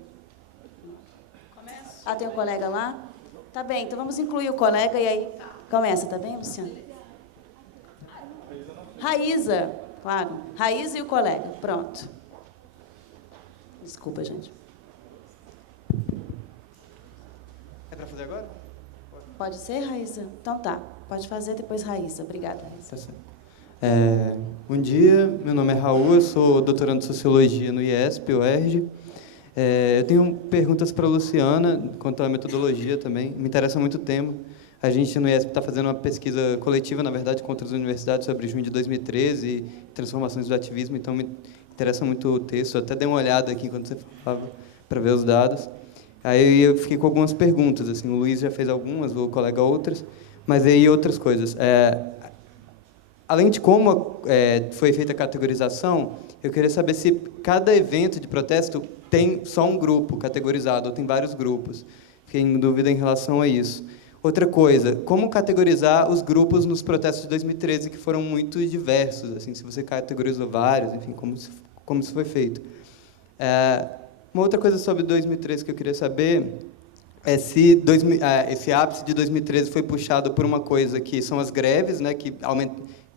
Ah, tem um colega lá? Tá bem, então vamos incluir o colega e aí começa, tá bem, Luciano? Raíza, claro. Raíza e o colega. Pronto. Desculpa, gente. É para fazer agora? Pode ser, Raíza? Então tá. Pode fazer depois, Raíza. Obrigada, Raíza. Tá certo. Bom dia, meu nome é Raul, eu sou doutorando de Sociologia no IESP, UERJ. Eu tenho perguntas para a Luciana, quanto à metodologia também. Me interessa muito o tema. A gente, no IESP, está fazendo uma pesquisa coletiva, na verdade, com outras universidades sobre junho de 2013 e transformações do ativismo, então me interessa muito o texto. Eu até dei uma olhada aqui quando você falava para ver os dados. Aí eu fiquei com algumas perguntas, assim, o Luiz já fez algumas, o colega outras, mas aí outras coisas. Além de como foi feita a categorização, eu queria saber se cada evento de protesto tem só um grupo categorizado, ou tem vários grupos. Fiquei em dúvida em relação a isso. Outra coisa, como categorizar os grupos nos protestos de 2013, que foram muito diversos, assim, se você categorizou vários, enfim, como isso foi feito. Uma outra coisa sobre 2013 que eu queria saber é se esse ápice de 2013 foi puxado por uma coisa que são as greves, né, que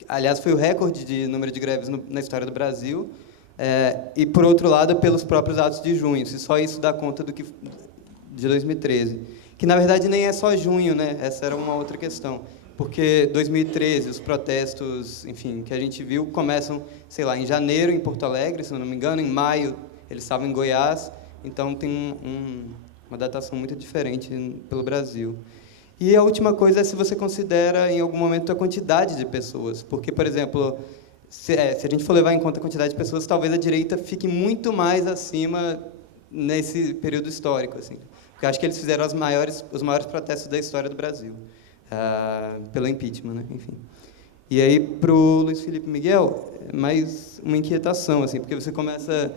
aliás, foi o recorde de número de greves na história do Brasil, e, por outro lado, pelos próprios atos de junho, se só isso dá conta de 2013. Que, na verdade, nem é só junho, né? Essa era uma outra questão. Porque 2013, os protestos, enfim, que a gente viu, começam, sei lá, em janeiro, em Porto Alegre, se eu não me engano, em maio, eles estavam em Goiás, então tem uma datação muito diferente pelo Brasil. E a última coisa é se você considera, em algum momento, a quantidade de pessoas. Porque, por exemplo, se a gente for levar em conta a quantidade de pessoas, talvez a direita fique muito mais acima nesse período histórico, assim. Porque eu acho que eles fizeram os maiores protestos da história do Brasil, pelo impeachment, né? Enfim. E aí, para o Luiz Felipe Miguel, mais uma inquietação, assim, porque você começa,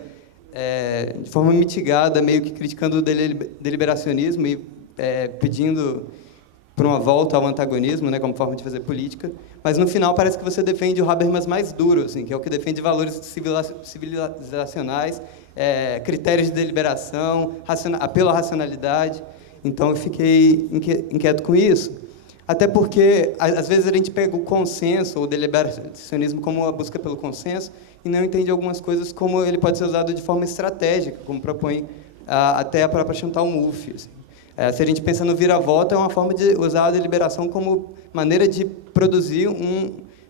de forma mitigada, meio que criticando o deliberacionismo e pedindo por uma volta ao antagonismo, né, como forma de fazer política, mas no final parece que você defende o Habermas mais duro, assim, que é o que defende valores civilizacionais, critérios de deliberação, apelo à racionalidade. Então eu fiquei inquieto com isso, até porque às vezes a gente pega o consenso ou o deliberacionismo como a busca pelo consenso e não entende algumas coisas como ele pode ser usado de forma estratégica, como propõe até a própria Chantal Mouffe, assim. Se a gente pensa no vira-volta, é uma forma de usar a deliberação como maneira de produzir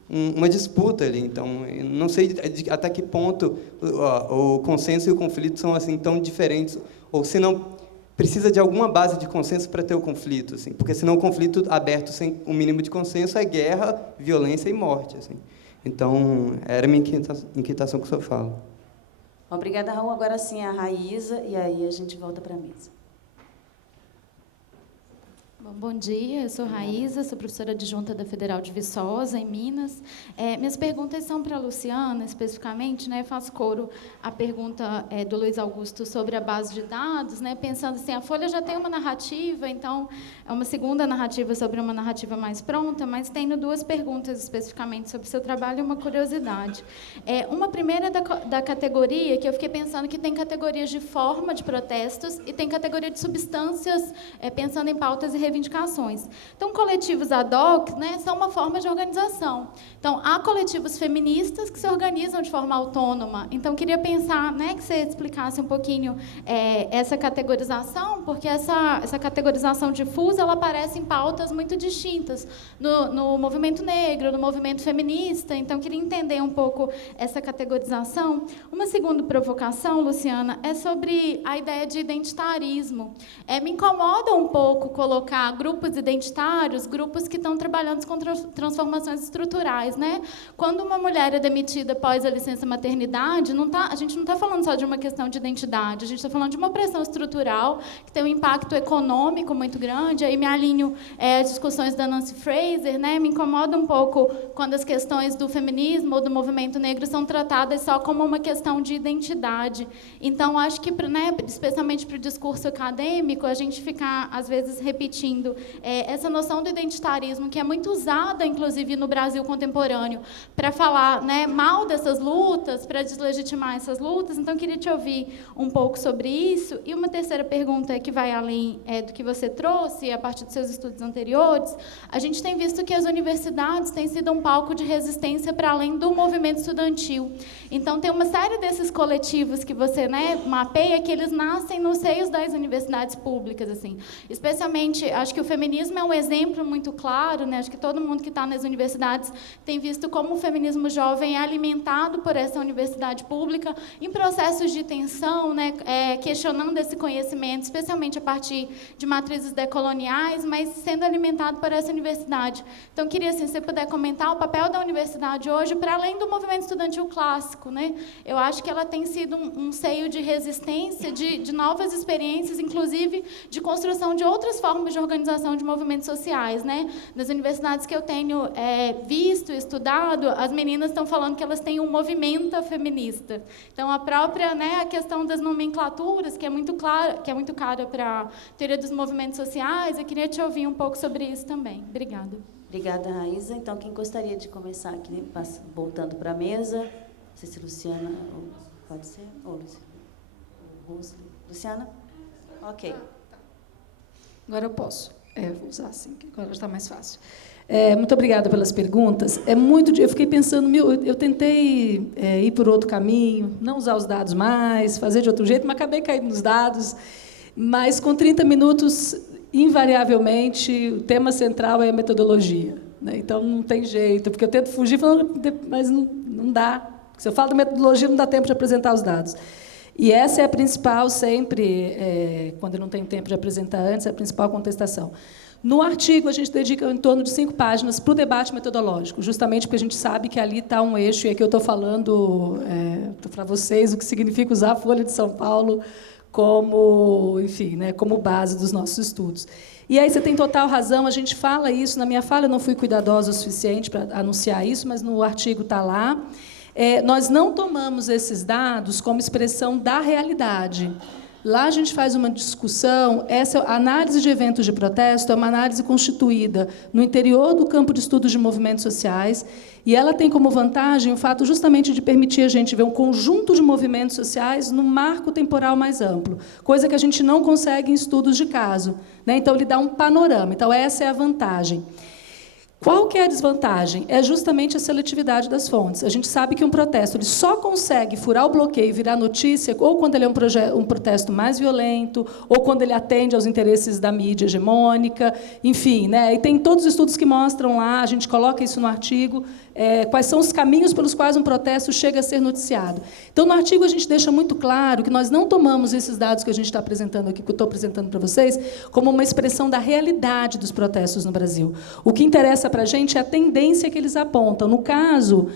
uma disputa ali. Então, eu não sei até que ponto o consenso e o conflito são assim tão diferentes, ou se não precisa de alguma base de consenso para ter o conflito, assim, porque senão o conflito aberto sem o mínimo de consenso é guerra, violência e morte, assim. Então, era a minha inquietação com a sua fala. Obrigada, Raul. Agora sim a Raíza, e aí a gente volta para a mesa. Bom dia, eu sou Raíza, sou professora adjunta da Federal de Viçosa, em Minas. Minhas perguntas são para a Luciana, especificamente, né? Faço coro à pergunta do Luiz Augusto sobre a base de dados, né? Pensando assim, a Folha já tem uma narrativa, então é uma segunda narrativa sobre uma narrativa mais pronta, mas tenho duas perguntas especificamente sobre o seu trabalho e uma curiosidade. Uma primeira é da categoria, que eu fiquei pensando que tem categorias de forma de protestos e tem categoria de substâncias, pensando em pautas e reivindicações. Então, coletivos ad hoc, né, são uma forma de organização. Então, há coletivos feministas que se organizam de forma autônoma. Então, queria pensar, né, que você explicasse um pouquinho essa categorização, porque essa categorização difusa ela aparece em pautas muito distintas, no movimento negro, no movimento feminista. Então, queria entender um pouco essa categorização. Uma segunda provocação, Luciana, é sobre a ideia de identitarismo. Me incomoda um pouco colocar grupos identitários, grupos que estão trabalhando com transformações estruturais, né? Quando uma mulher é demitida após a licença maternidade, a gente não está falando só de uma questão de identidade, a gente está falando de uma pressão estrutural que tem um impacto econômico muito grande. Aí me alinho às discussões da Nancy Fraser, né? Me incomoda um pouco quando as questões do feminismo ou do movimento negro são tratadas só como uma questão de identidade. Então, acho que, né, especialmente para o discurso acadêmico, a gente ficar, às vezes, repetindo discutindo essa noção do identitarismo, que é muito usada, inclusive, no Brasil contemporâneo, para falar, né, mal dessas lutas, para deslegitimar essas lutas. Então, eu queria te ouvir um pouco sobre isso. E uma terceira pergunta, que vai além do que você trouxe, a partir dos seus estudos anteriores. A gente tem visto que as universidades têm sido um palco de resistência para além do movimento estudantil. Então, tem uma série desses coletivos que você, né, mapeia, que eles nascem nos seios das universidades públicas, assim. Especialmente, acho que o feminismo é um exemplo muito claro, né? Acho que todo mundo que está nas universidades tem visto como o feminismo jovem é alimentado por essa universidade pública em processos de tensão, né, questionando esse conhecimento, especialmente a partir de matrizes decoloniais, mas sendo alimentado por essa universidade. Então, queria, assim, se você puder comentar o papel da universidade hoje, para além do movimento estudantil clássico, né? Eu acho que ela tem sido um seio de resistência, de novas experiências, inclusive de construção de outras formas de organização de movimentos sociais, né? Nas universidades que eu tenho visto, estudado, as meninas estão falando que elas têm um movimento feminista. Então, a própria, né, a questão das nomenclaturas, que é muito clara, que é muito cara para a teoria dos movimentos sociais, eu queria te ouvir um pouco sobre isso também. Obrigada. Obrigada, Raíza. Então, quem gostaria de começar aqui, voltando para a mesa? Não sei se Luciana, pode ser? Ou Luciana? Ok. Agora eu posso. Vou usar assim, que agora está mais fácil. Muito obrigada pelas perguntas. Eu fiquei pensando, eu tentei ir por outro caminho, não usar os dados mais, fazer de outro jeito, mas acabei caindo nos dados. Mas, com 30 minutos, invariavelmente, o tema central é a metodologia, né? Então, não tem jeito, porque eu tento fugir, mas não dá. Se eu falo da metodologia, não dá tempo de apresentar os dados. E essa é a principal, sempre, quando não tem tempo de apresentar antes, é a principal contestação. No artigo, a gente dedica em torno de 5 páginas para o debate metodológico, justamente porque a gente sabe que ali está um eixo, e aqui eu estou falando para vocês o que significa usar a Folha de São Paulo como, enfim, né, como base dos nossos estudos. E aí você tem total razão, a gente fala isso, na minha fala eu não fui cuidadosa o suficiente para anunciar isso, mas no artigo está lá. Nós não tomamos esses dados como expressão da realidade. Lá a gente faz uma discussão, essa análise de eventos de protesto é uma análise constituída no interior do campo de estudos de movimentos sociais, e ela tem como vantagem o fato justamente de permitir a gente ver um conjunto de movimentos sociais no marco temporal mais amplo, coisa que a gente não consegue em estudos de caso, né? Então, ele dá um panorama. Então, essa é a vantagem. Qual que é a desvantagem? É justamente a seletividade das fontes. A gente sabe que um protesto ele só consegue furar o bloqueio e virar notícia ou quando ele é um protesto mais violento, ou quando ele atende aos interesses da mídia hegemônica, enfim, né? E tem todos os estudos que mostram lá, a gente coloca isso no artigo, quais são os caminhos pelos quais um protesto chega a ser noticiado. Então, no artigo, a gente deixa muito claro que nós não tomamos esses dados que a gente está apresentando aqui, que eu estou apresentando para vocês, como uma expressão da realidade dos protestos no Brasil. O que interessa para a gente é a tendência que eles apontam. No caso,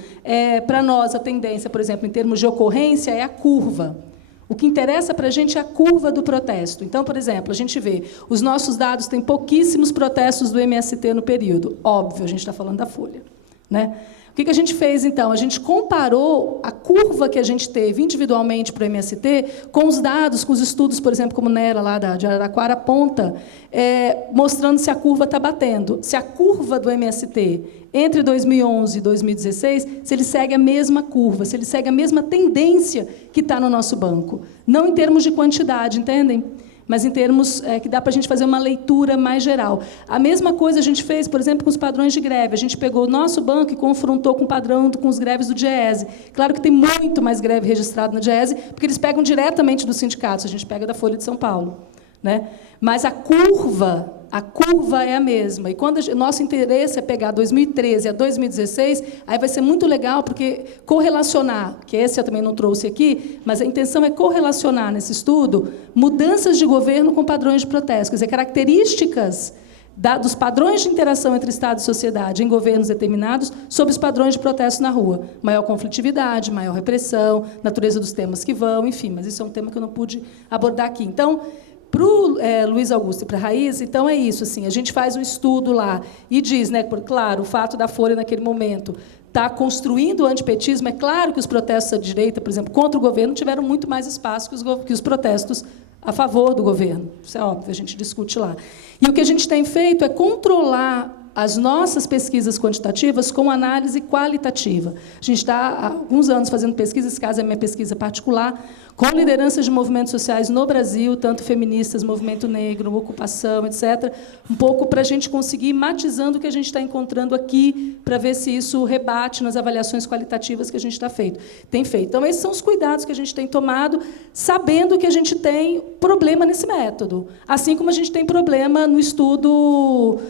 para nós, a tendência, por exemplo, em termos de ocorrência, é a curva. O que interessa para a gente é a curva do protesto. Então, por exemplo, a gente vê, os nossos dados têm pouquíssimos protestos do MST no período. Óbvio, a gente está falando da Folha, né? O que a gente fez, então? A gente comparou a curva que a gente teve individualmente para o MST com os dados, com os estudos, por exemplo, como Nera, lá de Araraquara, aponta, mostrando se a curva está batendo. Se a curva do MST, entre 2011 e 2016, se ele segue a mesma curva, se ele segue a mesma tendência que está no nosso banco. Não em termos de quantidade, entendem? Mas em termos que dá para a gente fazer uma leitura mais geral. A mesma coisa a gente fez, por exemplo, com os padrões de greve. A gente pegou o nosso banco e confrontou com o padrão com os greves do DIEESE. Claro que tem muito mais greve registrada no DIEESE, porque eles pegam diretamente dos sindicatos, a gente pega da Folha de São Paulo, né? Mas a curva é a mesma. E quando nosso interesse é pegar 2013 a 2016, aí vai ser muito legal, porque correlacionar, que esse eu também não trouxe aqui, mas a intenção é correlacionar nesse estudo mudanças de governo com padrões de protesto, quer dizer, características dos padrões de interação entre Estado e sociedade em governos determinados sobre os padrões de protesto na rua. Maior conflitividade, maior repressão, natureza dos temas que vão, enfim, mas isso é um tema que eu não pude abordar aqui. Então, para o Luiz Augusto e para a Raíza, então é isso, assim, a gente faz um estudo lá e diz, né, claro, o fato da Folha naquele momento está construindo o antipetismo. É claro que os protestos à direita, por exemplo, contra o governo, tiveram muito mais espaço que os protestos a favor do governo. Isso é óbvio, a gente discute lá. E o que a gente tem feito é controlar as nossas pesquisas quantitativas com análise qualitativa. A gente está há alguns anos fazendo pesquisa, esse caso é minha pesquisa particular, com lideranças de movimentos sociais no Brasil, tanto feministas, movimento negro, ocupação, etc., um pouco para a gente conseguir ir matizando o que a gente está encontrando aqui, para ver se isso rebate nas avaliações qualitativas que a gente tem feito. Então, esses são os cuidados que a gente tem tomado, sabendo que a gente tem problema nesse método, assim como a gente tem problema no estudo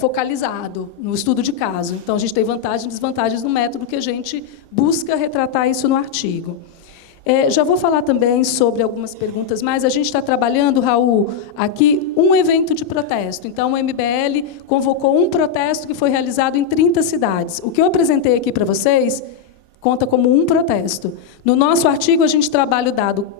focalizado, no estudo de caso. Então, a gente tem vantagens e desvantagens no método que a gente busca retratar isso no artigo. Já vou falar também sobre algumas perguntas mais. A gente está trabalhando, Raul, aqui um evento de protesto. Então, o MBL convocou um protesto que foi realizado em 30 cidades. O que eu apresentei aqui para vocês conta como um protesto. No nosso artigo, a gente trabalha o dado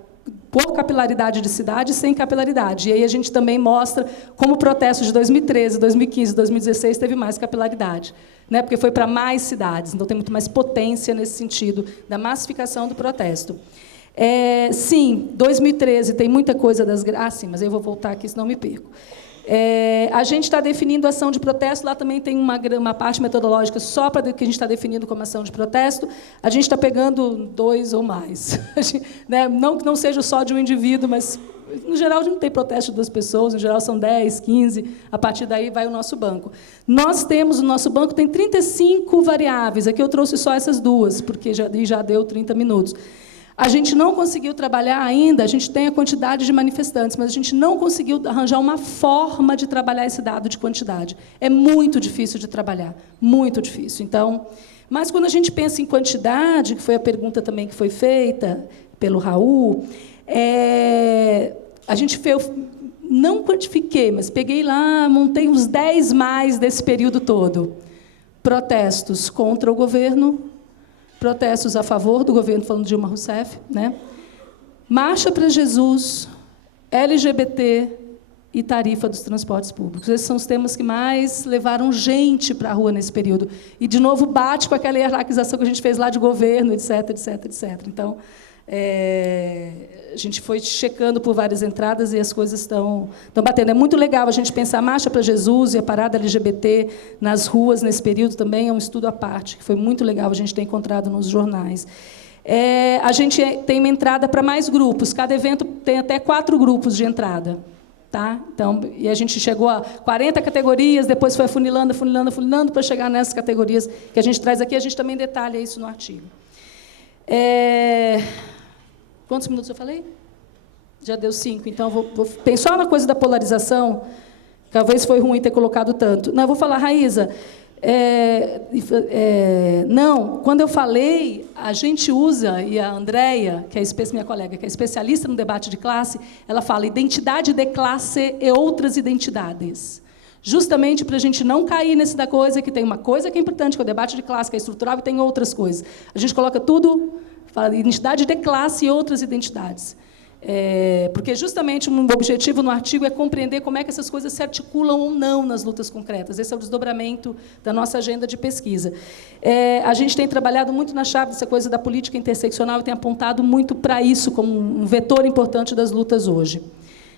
por capilaridade de cidade e sem capilaridade. E aí a gente também mostra como o protesto de 2013, 2015, 2016 teve mais capilaridade, né? Porque foi para mais cidades, então tem muito mais potência nesse sentido da massificação do protesto. Sim, 2013 tem muita coisa das... sim, mas eu vou voltar aqui, senão me perco. A gente está definindo ação de protesto, lá também tem uma parte metodológica só para que a gente está definindo como ação de protesto. A gente está pegando 2 ou mais. Né? Não que não seja só de um indivíduo, mas, no geral, a gente não tem protesto de 2 pessoas, no geral são 10, 15, a partir daí vai o nosso banco. O nosso banco tem 35 variáveis, aqui eu trouxe só essas 2, porque já deu 30 minutos. A gente não conseguiu trabalhar ainda, a gente tem a quantidade de manifestantes, mas a gente não conseguiu arranjar uma forma de trabalhar esse dado de quantidade. É muito difícil de trabalhar, muito difícil. Então, mas quando a gente pensa em quantidade, que foi a pergunta também que foi feita pelo Raul, a gente não quantifiquei, mas peguei lá, montei uns 10 mais desse período todo. Protestos contra o governo, protestos a favor do governo, falando de Dilma Rousseff, né? Marcha para Jesus, LGBT e tarifa dos transportes públicos. Esses são os temas que mais levaram gente para a rua nesse período. E, de novo, bate com aquela hierarquização que a gente fez lá de governo, etc., etc., etc. Então, a gente foi checando por várias entradas e as coisas estão batendo. É muito legal a gente pensar a Marcha para Jesus e a parada LGBT nas ruas nesse período também, é um estudo à parte, que foi muito legal a gente ter encontrado nos jornais. A gente tem uma entrada para mais grupos, cada evento tem até 4 grupos de entrada. Tá? Então, e a gente chegou a 40 categorias, depois foi afunilando para chegar nessas categorias que a gente traz aqui, a gente também detalha isso no artigo. Quantos minutos eu falei? Já deu 5, então vou pensar na coisa da polarização. Talvez foi ruim ter colocado tanto. Não, eu vou falar, Raíza. Não, quando eu falei, a gente usa, e a Andréia, que é minha colega, que é especialista no debate de classe, ela fala identidade de classe e outras identidades. Justamente para a gente não cair nesse da coisa, que tem uma coisa que é importante, que é o debate de classe, que é estrutural, e tem outras coisas. A gente coloca tudo, fala identidade de classe e outras identidades. Porque, justamente, um objetivo no artigo é compreender como é que essas coisas se articulam ou não nas lutas concretas. Esse é o desdobramento da nossa agenda de pesquisa. A gente tem trabalhado muito na chave dessa coisa da política interseccional e tem apontado muito para isso como um vetor importante das lutas hoje.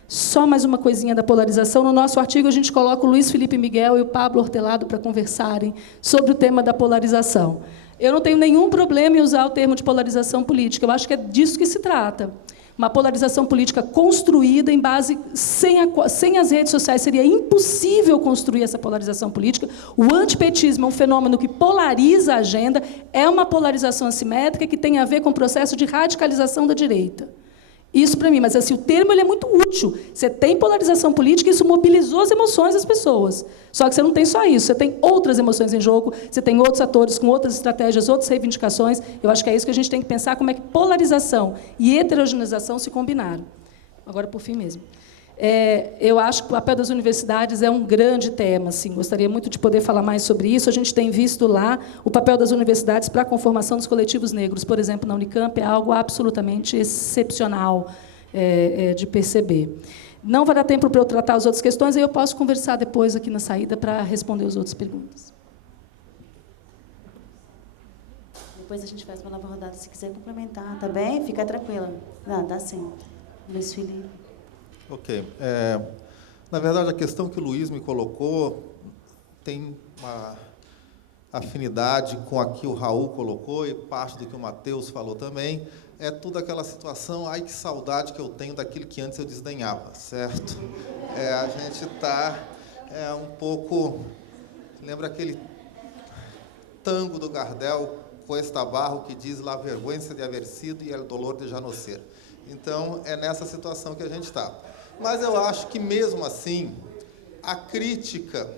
Só mais uma coisinha da polarização. No nosso artigo, a gente coloca o Luiz Felipe Miguel e o Pablo Hortelado para conversarem sobre o tema da polarização. Eu não tenho nenhum problema em usar o termo de polarização política. Eu acho que é disso que se trata. Uma polarização política construída em base... Sem as redes sociais, seria impossível construir essa polarização política. O antipetismo é um fenômeno que polariza a agenda, é uma polarização assimétrica que tem a ver com o processo de radicalização da direita. Isso para mim, mas assim, o termo ele é muito útil. Você tem polarização política, isso mobilizou as emoções das pessoas. Só que você não tem só isso, você tem outras emoções em jogo, você tem outros atores com outras estratégias, outras reivindicações. Eu acho que é isso que a gente tem que pensar, como é que polarização e heterogeneização se combinaram. Agora, por fim mesmo. Eu acho que o papel das universidades é um grande tema. Assim, gostaria muito de poder falar mais sobre isso. A gente tem visto lá o papel das universidades para a conformação dos coletivos negros. Por exemplo, na Unicamp, é algo absolutamente excepcional de perceber. Não vai dar tempo para eu tratar as outras questões, aí eu posso conversar depois aqui na saída para responder as outras perguntas. depois a gente faz uma nova rodada, se quiser complementar, tá bem? Fica tranquila. Não, tá sim. Luiz Felipe. Ok. Na verdade, a questão que o Luiz me colocou tem uma afinidade com a que o Raul colocou e parte do que o Matheus falou também. É tudo aquela situação, ai, que saudade que eu tenho daquilo que antes eu desdenhava, certo? A gente está um pouco... Lembra aquele tango do Gardel, Cuesta Barro, que diz la vergüenza de haber sido e el dolor de já no ser. Então, é nessa situação que a gente está. Mas eu acho que, mesmo assim, a crítica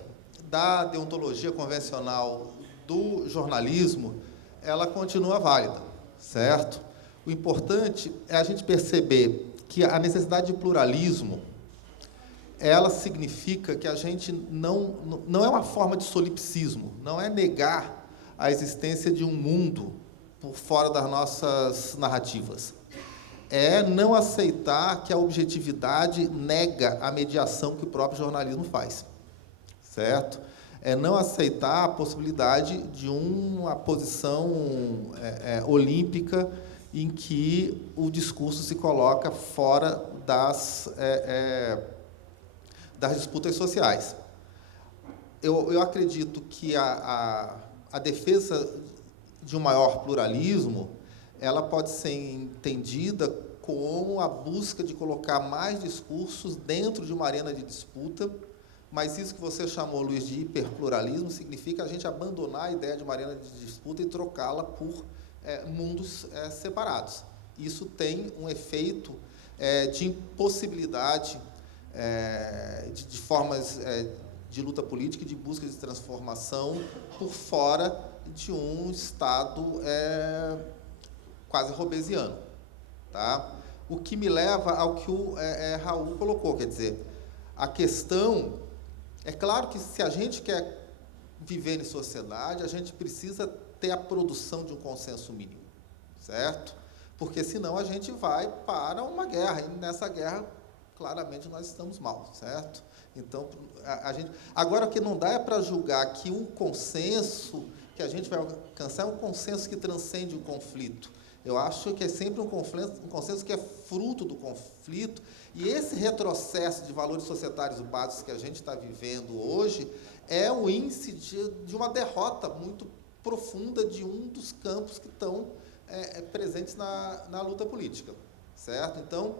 da deontologia convencional do jornalismo, ela continua válida, certo? O importante é a gente perceber que a necessidade de pluralismo, ela significa que a gente não é uma forma de solipsismo, não é negar a existência de um mundo por fora das nossas narrativas. É não aceitar que a objetividade nega a mediação que o próprio jornalismo faz, certo? É não aceitar a possibilidade de uma posição olímpica em que o discurso se coloca fora das disputas sociais. Eu acredito que a defesa de um maior pluralismo, ela pode ser entendida como a busca de colocar mais discursos dentro de uma arena de disputa, mas isso que você chamou, Luiz, de hiperpluralismo, significa a gente abandonar a ideia de uma arena de disputa e trocá-la por mundos separados. Isso tem um efeito de impossibilidade de formas de luta política e de busca de transformação por fora de um Estado quase robesiano. Tá? O que me leva ao que o Raul colocou, quer dizer, a questão... É claro que, se a gente quer viver em sociedade, a gente precisa ter a produção de um consenso mínimo, certo? Porque, senão, a gente vai para uma guerra, e nessa guerra, claramente, nós estamos mal, certo? Então, agora, o que não dá é para julgar que o consenso que a gente vai alcançar é um consenso que transcende o conflito. Eu acho que é sempre um consenso que é fruto do conflito, e esse retrocesso de valores societários básicos que a gente está vivendo hoje é o índice de uma derrota muito profunda de um dos campos que estão presentes na luta política, certo? Então,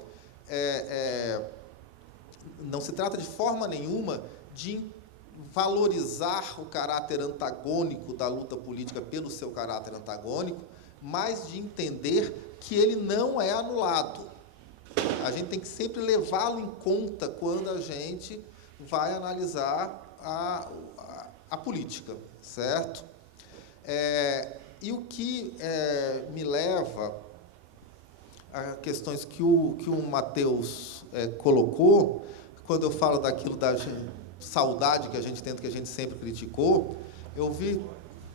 não se trata de forma nenhuma de valorizar o caráter antagônico da luta política pelo seu caráter antagônico, mas de entender que ele não é anulado. A gente tem que sempre levá-lo em conta quando a gente vai analisar a política, certo? E o que me leva a questões que o Matheus colocou, quando eu falo daquilo da saudade que a gente tenta, que a gente sempre criticou, eu vi...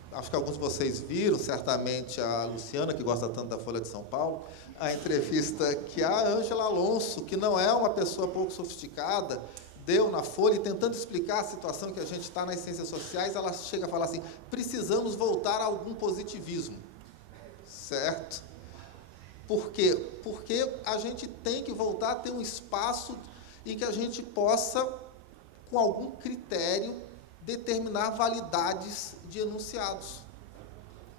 Acho que alguns de vocês viram, certamente, a Luciana, que gosta tanto da Folha de São Paulo, a entrevista que a Ângela Alonso, que não é uma pessoa pouco sofisticada, deu na Folha, e tentando explicar a situação que a gente está nas ciências sociais, ela chega a falar assim, precisamos voltar a algum positivismo, certo? Por quê? Porque a gente tem que voltar a ter um espaço em que a gente possa, com algum critério, determinar validades de enunciados.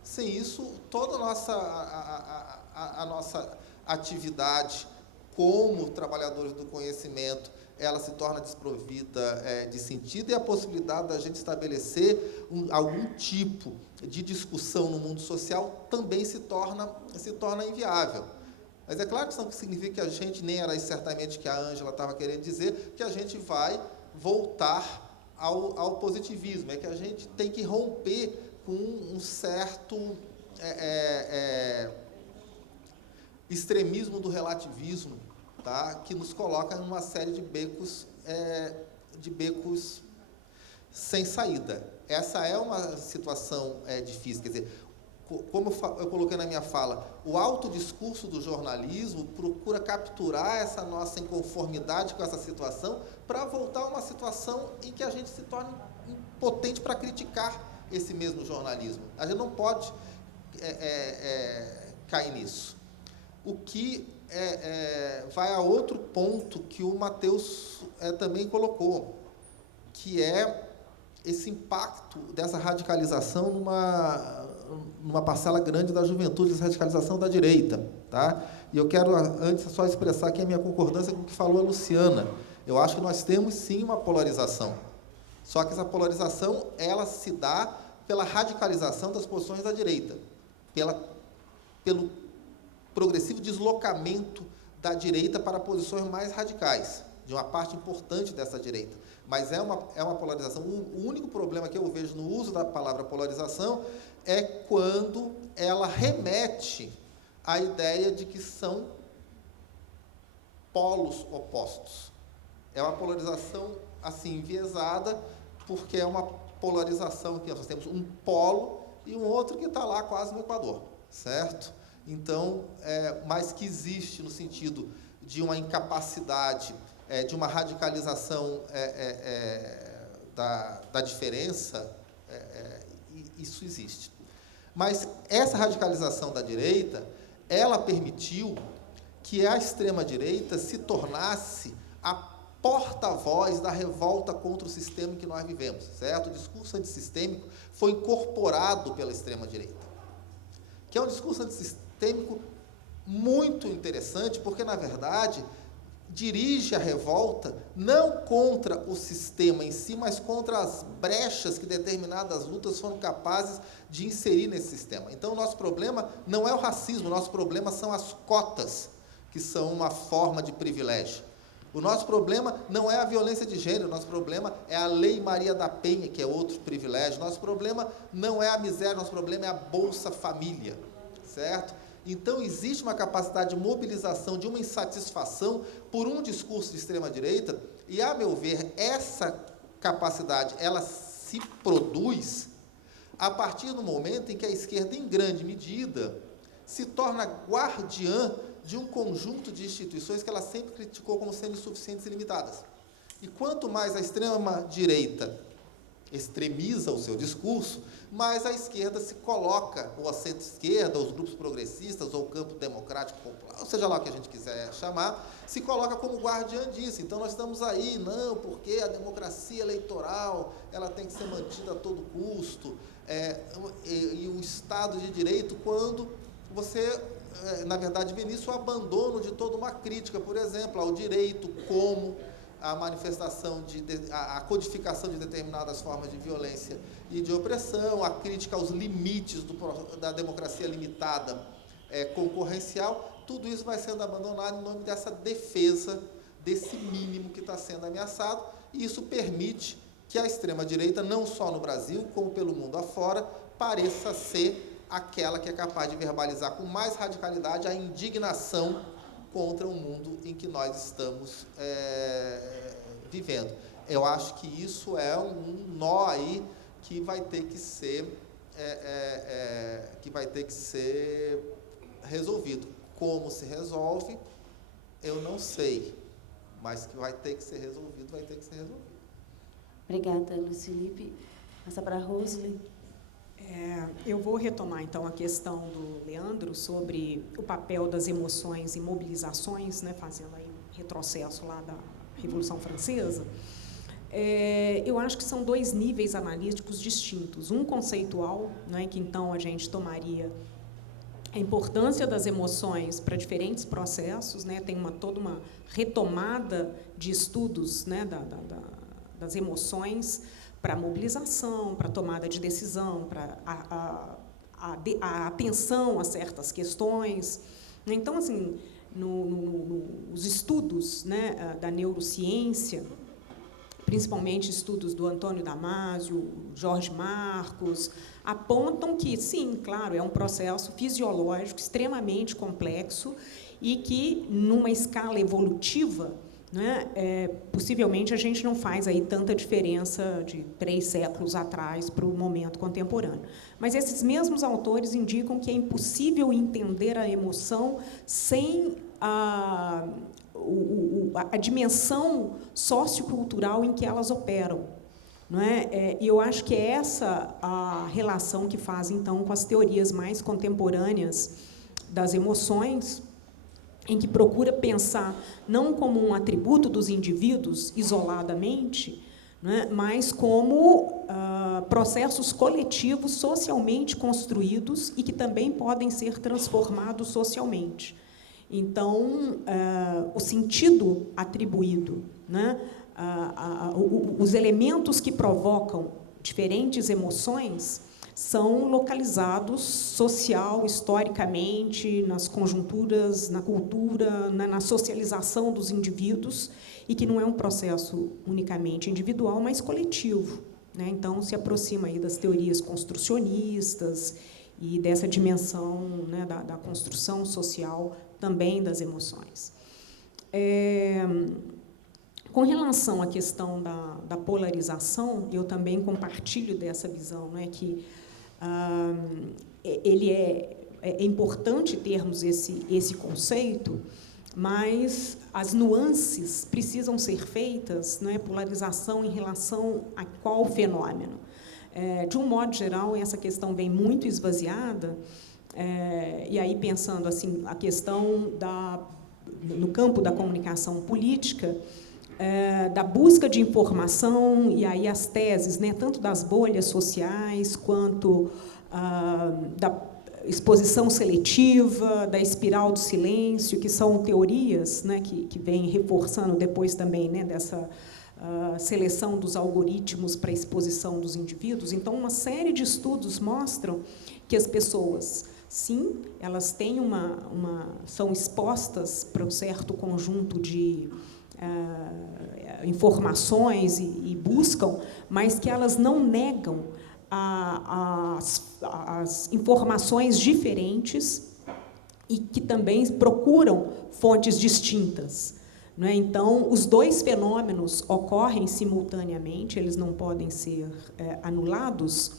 Sem isso, toda a nossa atividade como trabalhadores do conhecimento, ela se torna desprovida de sentido, e a possibilidade da gente estabelecer algum tipo de discussão no mundo social também se torna inviável. Mas é claro que isso não significa que a gente, nem era isso certamente que a Ângela estava querendo dizer, que a gente vai voltar ao positivismo. É que a gente tem que romper com um certo extremismo do relativismo, tá? Que nos coloca em uma série de becos sem saída. Essa é uma situação difícil. Quer dizer, como eu coloquei na minha fala, o autodiscurso do jornalismo procura capturar essa nossa inconformidade com essa situação para voltar a uma situação em que a gente se torne impotente para criticar esse mesmo jornalismo. A gente não pode cair nisso. O que vai a outro ponto que o Matheus também colocou, que é esse impacto dessa radicalização numa parcela grande da juventude, essa radicalização da direita. Tá? E eu quero, antes, só expressar aqui a minha concordância com o que falou a Luciana. Eu acho que nós temos, sim, uma polarização. Só que essa polarização, ela se dá pela radicalização das posições da direita, pelo progressivo deslocamento da direita para posições mais radicais, de uma parte importante dessa direita. Mas é uma polarização. O único problema que eu vejo no uso da palavra polarização é quando ela remete à ideia de que são polos opostos. É uma polarização, assim, enviesada, porque é uma polarização que nós temos um polo e um outro que está lá quase no Equador, certo? Então, mas que existe no sentido de uma incapacidade, de uma radicalização da diferença, isso existe. Mas essa radicalização da direita, ela permitiu que a extrema-direita se tornasse a porta-voz da revolta contra o sistema em que nós vivemos, certo? O discurso antissistêmico foi incorporado pela extrema-direita, que é um discurso antissistêmico muito interessante, porque, na verdade, dirige a revolta não contra o sistema em si, mas contra as brechas que determinadas lutas foram capazes de inserir nesse sistema. Então, o nosso problema não é o racismo, o nosso problema são as cotas, que são uma forma de privilégio. O nosso problema não é a violência de gênero, o nosso problema é a Lei Maria da Penha, que é outro privilégio. Nosso problema não é a miséria, nosso problema é a Bolsa Família, certo? Então, existe uma capacidade de mobilização, de uma insatisfação por um discurso de extrema-direita, e, a meu ver, essa capacidade, ela se produz a partir do momento em que a esquerda, em grande medida, se torna guardiã de um conjunto de instituições que ela sempre criticou como sendo insuficientes e limitadas. E quanto mais a extrema-direita extremiza o seu discurso, mais a esquerda se coloca, ou a centro-esquerda, ou os grupos progressistas, ou o campo democrático popular, ou seja lá o que a gente quiser chamar, se coloca como guardiã disso. Então, nós estamos aí, não, porque a democracia eleitoral, ela tem que ser mantida a todo custo, e o Estado de Direito, quando você, na verdade, vê nisso o abandono de toda uma crítica, por exemplo, ao direito como a manifestação, a codificação de determinadas formas de violência e de opressão, a crítica aos limites da democracia limitada concorrencial, tudo isso vai sendo abandonado em nome dessa defesa desse mínimo que está sendo ameaçado, e isso permite que a extrema-direita, não só no Brasil, como pelo mundo afora, pareça ser aquela que é capaz de verbalizar com mais radicalidade a indignação contra o mundo em que nós estamos vivendo. Eu acho que isso é um nó aí que vai ter que ser resolvido. Como se resolve, eu não sei, mas que vai ter que ser resolvido, vai ter que ser resolvido. Obrigada, Luiz Felipe. Passa para a Roseli. Eu vou retomar, então, a questão do Leandro sobre o papel das emoções e mobilizações, né, fazendo aí um retrocesso lá da Revolução Francesa. Eu acho que são dois níveis analíticos distintos. Um conceitual, né, que, então, a gente tomaria a importância das emoções para diferentes processos, né, tem toda uma retomada de estudos, né, das emoções, para a mobilização, para a tomada de decisão, para a atenção a certas questões. Então, assim, nos estudos, né, da neurociência, principalmente estudos do Antônio Damasio, Jorge Marcos, apontam que, sim, claro, é um processo fisiológico extremamente complexo e que, numa escala evolutiva, né, possivelmente a gente não faz aí tanta diferença de 3 séculos atrás para o momento contemporâneo. Mas esses mesmos autores indicam que é impossível entender a emoção sem a dimensão sociocultural em que elas operam. não é? E eu acho que é essa a relação que faz, então, com as teorias mais contemporâneas das emoções, em que procura pensar não como um atributo dos indivíduos isoladamente, né, mas como processos coletivos socialmente construídos e que também podem ser transformados socialmente. Então, o sentido atribuído, né, os elementos que provocam diferentes emoções são localizados social, historicamente, nas conjunturas, na cultura, na socialização dos indivíduos, e que não é um processo unicamente individual, mas coletivo, né? Então, se aproxima aí das teorias construcionistas e dessa dimensão, né, da construção social também das emoções. Com relação à questão da polarização, eu também compartilho dessa visão, né, que ele é importante termos esse conceito, mas as nuances precisam ser feitas, né, polarização em relação a qual fenômeno. De um modo geral, essa questão vem muito esvaziada, e aí pensando assim, a questão no campo da comunicação política, da busca de informação, e aí as teses, né, tanto das bolhas sociais, quanto da exposição seletiva, da espiral do silêncio, que são teorias, né, que vêm reforçando depois também, né, dessa seleção dos algoritmos para a exposição dos indivíduos. Então, uma série de estudos mostram que as pessoas, sim, elas têm são expostas para um certo conjunto de informações e buscam, mas que elas não negam as informações diferentes e que também procuram fontes distintas, não é? Então, os dois fenômenos ocorrem simultaneamente, eles não podem ser anulados,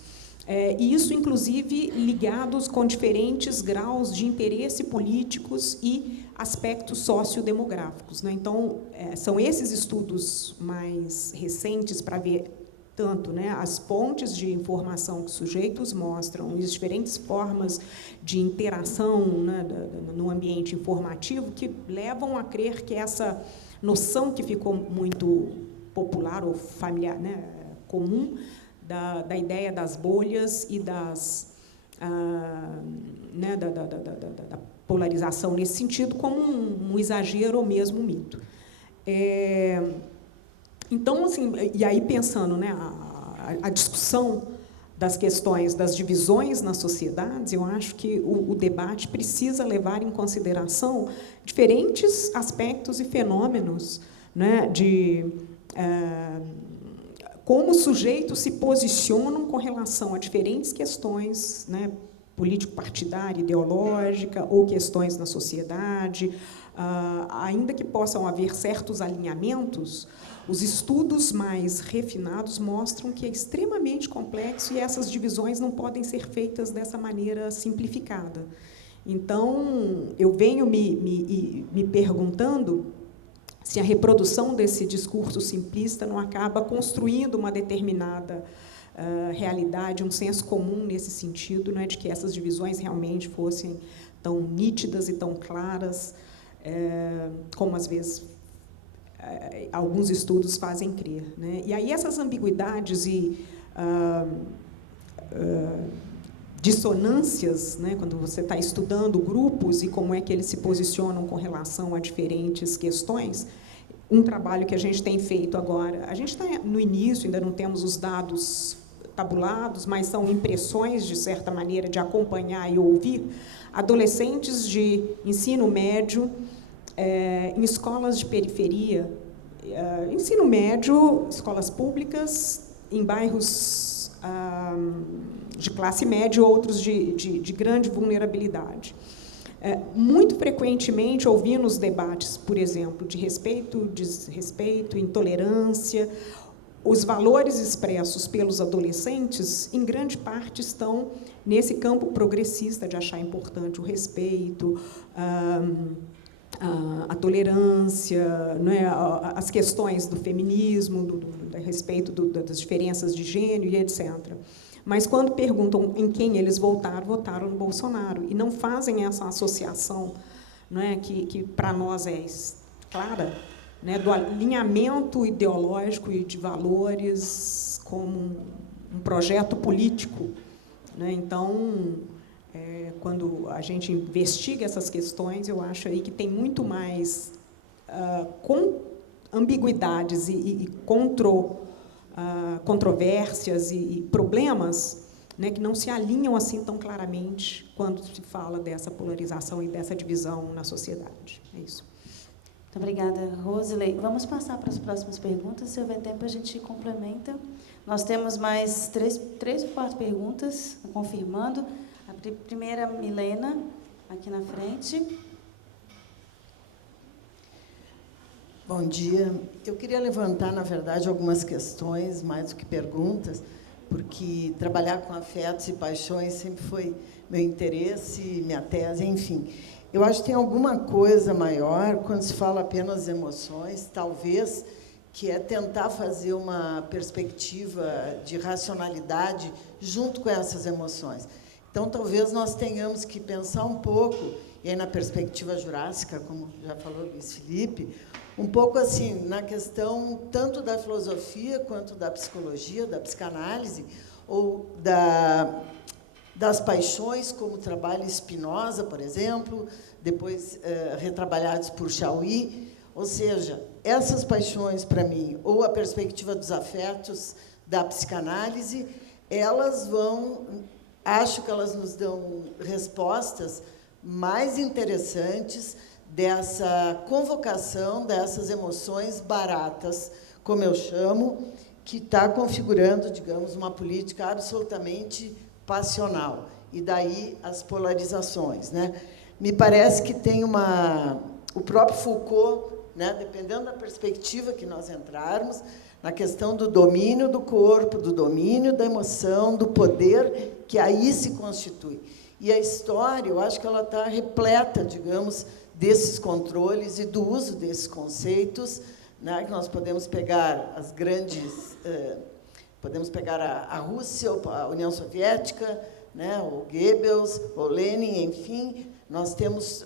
e isso, inclusive, ligados com diferentes graus de interesse políticos e aspectos sociodemográficos, né? Então, são esses estudos mais recentes para ver tanto, né, as fontes de informação que os sujeitos mostram, as diferentes formas de interação, né, no ambiente informativo, que levam a crer que essa noção que ficou muito popular ou familiar, né, comum, da ideia das bolhas e né, da polarização nesse sentido, como um exagero ou mesmo um mito. Então, assim, e aí pensando, né, a discussão das questões das divisões nas sociedades, eu acho que o debate precisa levar em consideração diferentes aspectos e fenômenos, né, de como os sujeitos se posicionam com relação a diferentes questões, né, político-partidária, ideológica, ou questões na sociedade, ainda que possam haver certos alinhamentos, os estudos mais refinados mostram que é extremamente complexo e essas divisões não podem ser feitas dessa maneira simplificada. Então, eu venho me perguntando se a reprodução desse discurso simplista não acaba construindo uma determinada realidade, um senso comum nesse sentido, né, de que essas divisões realmente fossem tão nítidas e tão claras, como às vezes alguns estudos fazem crer, né? E aí essas ambiguidades e dissonâncias, né, quando você está estudando grupos e como é que eles se posicionam com relação a diferentes questões, um trabalho que a gente tem feito agora, a gente está no início, ainda não temos os dados tabulados, mas são impressões, de certa maneira, de acompanhar e ouvir adolescentes de ensino médio em escolas de periferia, ensino médio, escolas públicas, em bairros de classe média, outros de grande vulnerabilidade. Muito frequentemente, ouvindo os debates, por exemplo, de respeito, desrespeito, intolerância, os valores expressos pelos adolescentes, em grande parte, estão nesse campo progressista de achar importante o respeito, a tolerância, né, as questões do feminismo, da a respeito das diferenças de gênero e etc. Mas quando perguntam em quem eles votaram no Bolsonaro, e não fazem essa associação, não é, que para nós é clara, né, do alinhamento ideológico e de valores como um projeto político, né? Então, quando a gente investiga essas questões, eu acho aí que tem muito mais ambiguidades e controvérsias e problemas, né, que não se alinham assim tão claramente quando se fala dessa polarização e dessa divisão na sociedade. É isso. Muito obrigada, Rosilei. Vamos passar para as próximas perguntas. Se houver tempo, a gente complementa. Nós temos mais três ou quatro perguntas, confirmando. A primeira, Milena, aqui na frente. Bom dia. Eu queria levantar, na verdade, algumas questões, mais do que perguntas, porque trabalhar com afetos e paixões sempre foi meu interesse, minha tese, enfim. Eu acho que tem alguma coisa maior quando se fala apenas emoções, talvez, que é tentar fazer uma perspectiva de racionalidade junto com essas emoções. Então, talvez nós tenhamos que pensar um pouco, e aí na perspectiva jurássica, como já falou o Luiz Felipe, um pouco assim, na questão tanto da filosofia quanto da psicologia, da psicanálise, ou das paixões, como o trabalho Spinoza, por exemplo, depois retrabalhados por Chauí. Ou seja, essas paixões, para mim, ou a perspectiva dos afetos da psicanálise, acho que elas nos dão respostas mais interessantes dessa convocação dessas emoções baratas, como eu chamo, que está configurando, digamos, uma política absolutamente passional. E daí as polarizações, né? Me parece que tem o próprio Foucault, né, dependendo da perspectiva que nós entrarmos, na questão do domínio do corpo, do domínio da emoção, do poder, que aí se constitui. E a história, eu acho que ela está repleta, digamos, desses controles e do uso desses conceitos, né, que nós podemos pegar as grandes... podemos pegar a Rússia, a União Soviética, né, o Goebbels, o Lenin, enfim, nós temos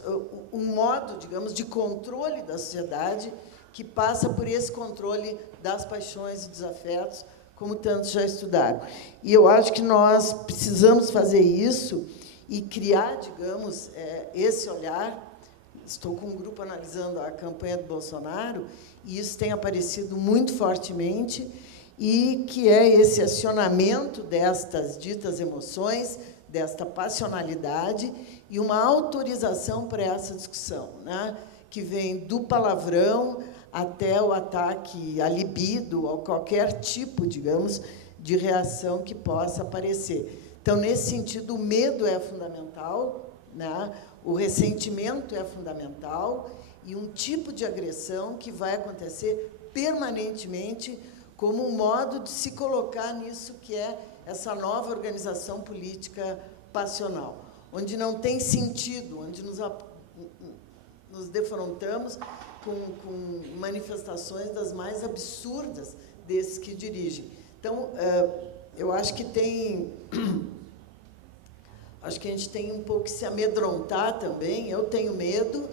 um modo, digamos, de controle da sociedade que passa por esse controle das paixões e dos afetos, como tantos já estudaram. E eu acho que nós precisamos fazer isso e criar, digamos, esse olhar. Estou com um grupo analisando a campanha do Bolsonaro, e isso tem aparecido muito fortemente, e que é esse acionamento destas ditas emoções, desta passionalidade, e uma autorização para essa discussão, né, que vem do palavrão até o ataque à libido, ou qualquer tipo, digamos, de reação que possa aparecer. Então, nesse sentido, o medo é fundamental, né, o ressentimento é fundamental, e um tipo de agressão que vai acontecer permanentemente como um modo de se colocar nisso que é essa nova organização política passional, onde não tem sentido, onde nos defrontamos com manifestações das mais absurdas desses que dirigem. Então, eu acho que acho que a gente tem um pouco que se amedrontar também. Eu tenho medo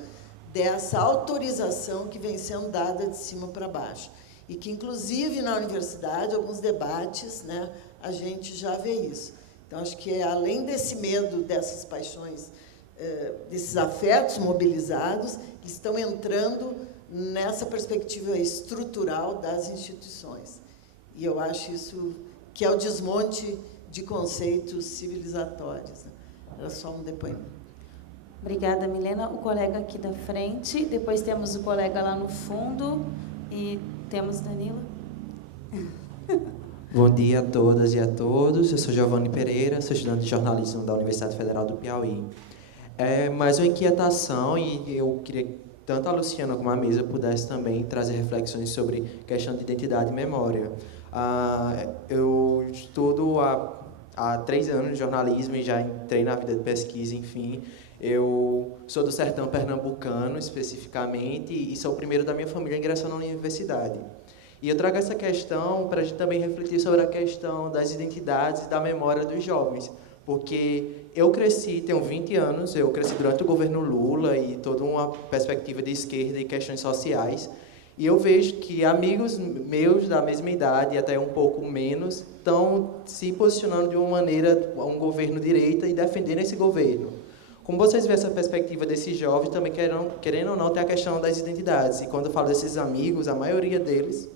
dessa autorização que vem sendo dada de cima para baixo. E que, inclusive, na universidade, alguns debates, né, a gente já vê isso. Então, acho que, além desse medo, dessas paixões, desses afetos mobilizados, que estão entrando nessa perspectiva estrutural das instituições. E eu acho isso que é o desmonte de conceitos civilizatórios, né? Era só um depoimento. Obrigada, Milena. O colega aqui da frente, depois temos o colega lá no fundo e temos Danilo. Bom dia a todas e a todos. Eu sou Giovanni Pereira, sou estudante de jornalismo da Universidade Federal do Piauí. Mais uma inquietação, e eu queria que tanto a Luciana como a Mesa pudesse também trazer reflexões sobre questão de identidade e memória. Eu estudo há 3 anos de jornalismo e já entrei na vida de pesquisa, enfim. Eu sou do sertão pernambucano, especificamente, e sou o primeiro da minha família a ingressar na universidade. E eu trago essa questão para a gente também refletir sobre a questão das identidades e da memória dos jovens, porque eu cresci, tenho 20 anos, eu cresci durante o governo Lula e toda uma perspectiva de esquerda e questões sociais, e eu vejo que amigos meus da mesma idade, e até um pouco menos, estão se posicionando de uma maneira, um governo direita, e defendendo esse governo. Como vocês veem essa perspectiva desses jovens, também querendo ou não, tem a questão das identidades. E quando eu falo desses amigos, a maioria deles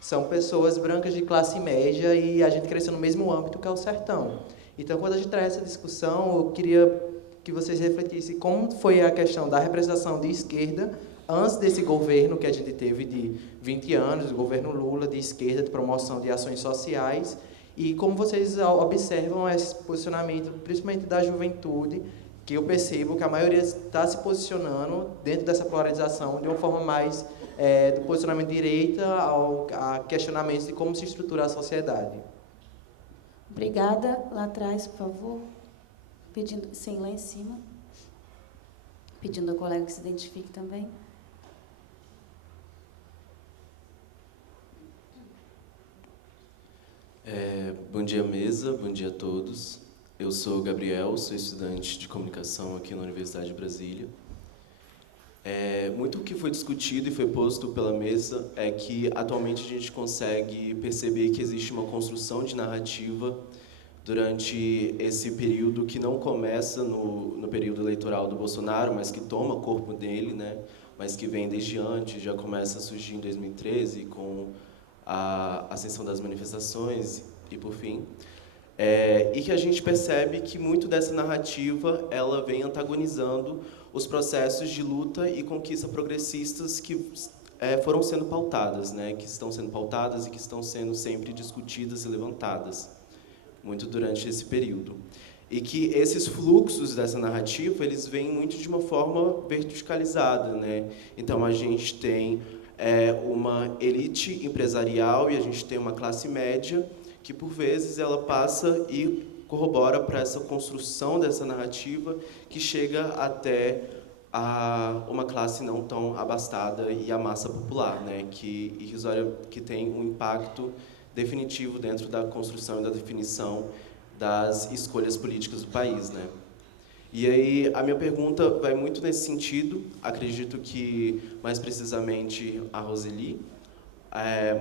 são pessoas brancas de classe média e a gente cresceu no mesmo âmbito que é o sertão. Então, quando a gente traz essa discussão, eu queria que vocês refletissem como foi a questão da representação de esquerda antes desse governo que a gente teve de 20 anos, o governo Lula, de esquerda, de promoção de ações sociais, e como vocês observam esse posicionamento, principalmente da juventude, que eu percebo que a maioria está se posicionando dentro dessa polarização de uma forma mais do posicionamento direita a questionamentos de como se estrutura a sociedade. Obrigada. Lá atrás, por favor. Pedindo, sim, lá em cima. Pedindo ao colega que se identifique também. Bom dia, mesa. Bom dia a todos. Eu sou Gabriel, sou estudante de comunicação aqui na Universidade de Brasília. Muito o que foi discutido e foi posto pela mesa é que atualmente a gente consegue perceber que existe uma construção de narrativa durante esse período que não começa no período eleitoral do Bolsonaro, mas que toma corpo dele, né? Mas que vem desde antes, já começa a surgir em 2013 com a ascensão das manifestações e por fim. E que a gente percebe que muito dessa narrativa ela vem antagonizando os processos de luta e conquista progressistas que foram sendo pautadas, né? Que estão sendo pautadas e que estão sendo sempre discutidas e levantadas, muito durante esse período. E que esses fluxos dessa narrativa, eles vêm muito de uma forma verticalizada, né? Então, a gente tem uma elite empresarial e a gente tem uma classe média que, por vezes, ela passa e corrobora para essa construção dessa narrativa que chega até uma classe não tão abastada e a massa popular, né? Que tem um impacto definitivo dentro da construção e da definição das escolhas políticas do país, né? E aí a minha pergunta vai muito nesse sentido. Acredito que mais precisamente a Roseli,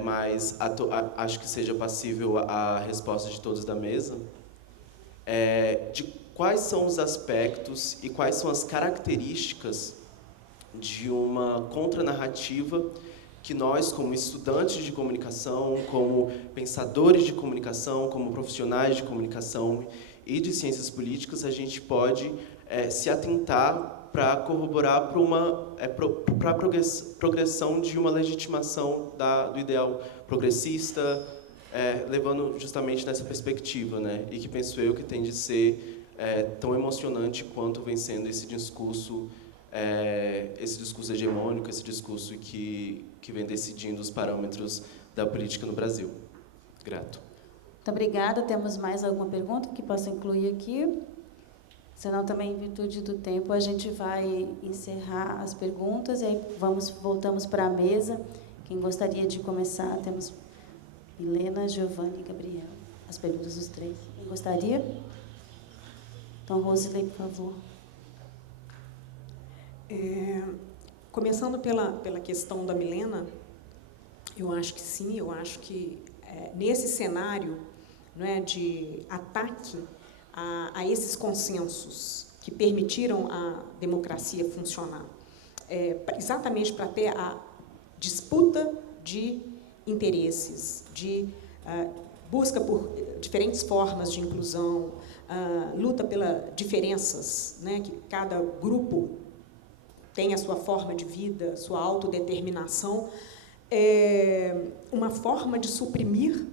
mas acho que seja passível a resposta de todos da mesa, de quais são os aspectos e quais são as características de uma contranarrativa que nós, como estudantes de comunicação, como pensadores de comunicação, como profissionais de comunicação e de ciências políticas, a gente pode se atentar para corroborar para a progressão de uma legitimação do ideal progressista, levando justamente nessa perspectiva, né? E que penso eu que tem de ser tão emocionante quanto vem sendo esse discurso hegemônico, esse discurso que vem decidindo os parâmetros da política no Brasil. Grato. Muito obrigada. Temos mais alguma pergunta que possa incluir aqui? Senão, também, em virtude do tempo, a gente vai encerrar as perguntas e aí voltamos para a mesa. Quem gostaria de começar? Temos Milena, Giovanni e Gabriel. As perguntas dos três. Quem gostaria? Então, Rosilei, por favor. Começando pela questão da Milena, eu acho que sim, eu acho que nesse cenário, né, de ataque a esses consensos que permitiram a democracia funcionar, exatamente para ter a disputa de interesses, de busca por diferentes formas de inclusão, luta pelas diferenças, né, que cada grupo tem a sua forma de vida, sua autodeterminação, uma forma de suprimir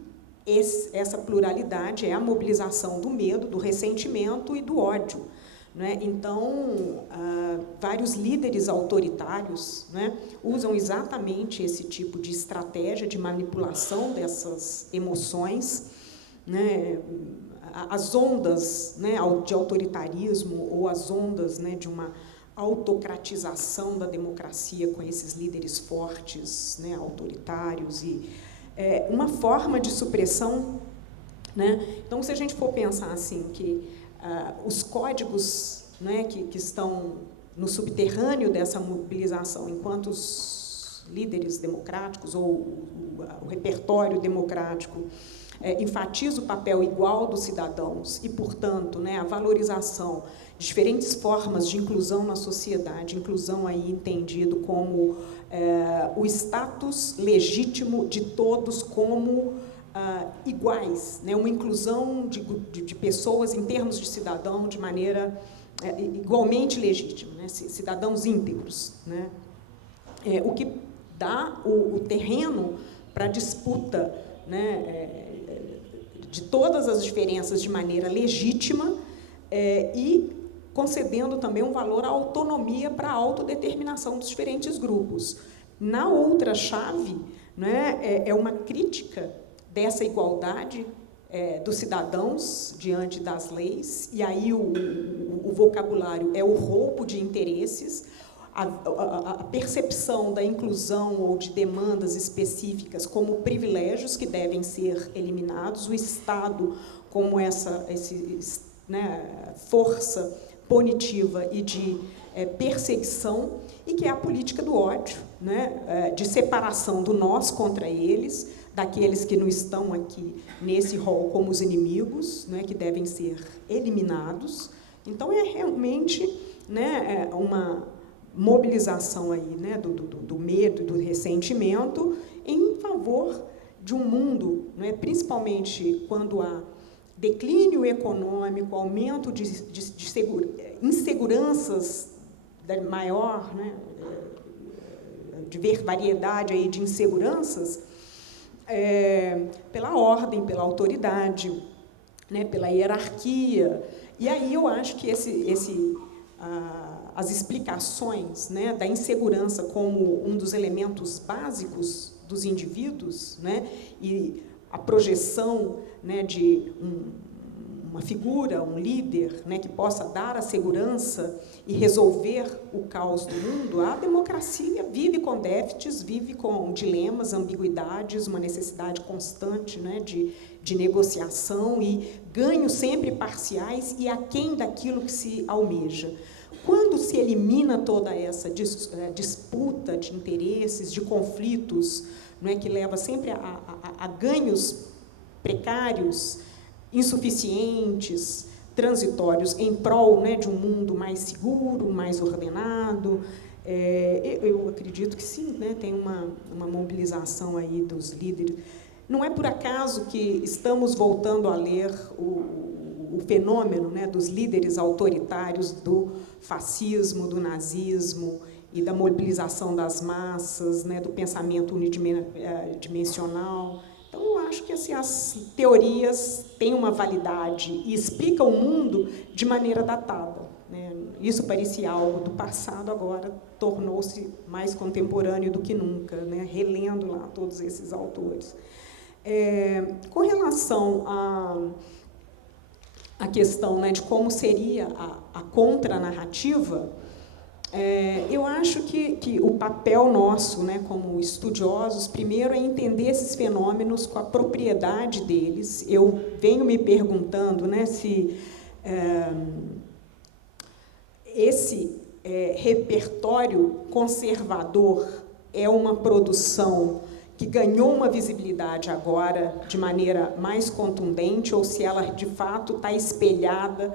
essa pluralidade é a mobilização do medo, do ressentimento e do ódio, né? Então, vários líderes autoritários, né, usam exatamente esse tipo de estratégia de manipulação dessas emoções, né? As ondas, né, de autoritarismo ou as ondas, né, de uma autocratização da democracia com esses líderes fortes, né, autoritários uma forma de supressão, né? Então, se a gente for pensar assim, que os códigos, né, que estão no subterrâneo dessa mobilização, enquanto os líderes democráticos ou o repertório democrático enfatiza o papel igual dos cidadãos e, portanto, né, a valorização de diferentes formas de inclusão na sociedade, inclusão aí entendido como o status legítimo de todos como iguais, né, uma inclusão de pessoas em termos de cidadão de maneira igualmente legítima, né, cidadãos íntegros, né, o que dá o terreno para a disputa, né, de todas as diferenças de maneira legítima e concedendo também um valor à autonomia para a autodeterminação dos diferentes grupos. Na outra chave, né, é uma crítica dessa igualdade dos cidadãos diante das leis, e aí o vocabulário é o roubo de interesses, a percepção da inclusão ou de demandas específicas como privilégios que devem ser eliminados, o Estado como né, força punitiva e de perseguição, e que é a política do ódio, né, de separação do nós contra eles, daqueles que não estão aqui nesse rol como os inimigos, né, que devem ser eliminados. Então, é realmente, né, uma mobilização aí, né, do medo e do ressentimento em favor de um mundo, né, principalmente quando há declínio econômico, aumento de inseguranças maior, né, de variedade aí de inseguranças, pela ordem, pela autoridade, né, pela hierarquia. E aí eu acho que as explicações, né, da insegurança como um dos elementos básicos dos indivíduos, né, e a projeção, né, de uma figura, um líder, né, que possa dar a segurança e resolver o caos do mundo, a democracia vive com déficits, vive com dilemas, ambiguidades, uma necessidade constante, né, de negociação e ganhos sempre parciais e aquém daquilo que se almeja. Quando se elimina toda essa disputa de interesses, de conflitos, não é, que leva sempre a ganhos precários, insuficientes, transitórios, em prol, né, de um mundo mais seguro, mais ordenado, eu acredito que sim, né, tem uma mobilização aí dos líderes. Não é por acaso que estamos voltando a ler o fenômeno, né, dos líderes autoritários do fascismo, do nazismo e da mobilização das massas, né, do pensamento unidimensional. Então, eu acho que assim, as teorias têm uma validade e explicam o mundo de maneira datada, né? Isso parecia algo do passado, agora tornou-se mais contemporâneo do que nunca, né? Relendo lá todos esses autores. Com relação à questão, né, de como seria a contranarrativa, eu acho que o papel nosso, né, como estudiosos, primeiro é entender esses fenômenos com a propriedade deles. Eu venho me perguntando, né, se esse repertório conservador é uma produção que ganhou uma visibilidade agora de maneira mais contundente, ou se ela, de fato, está espelhada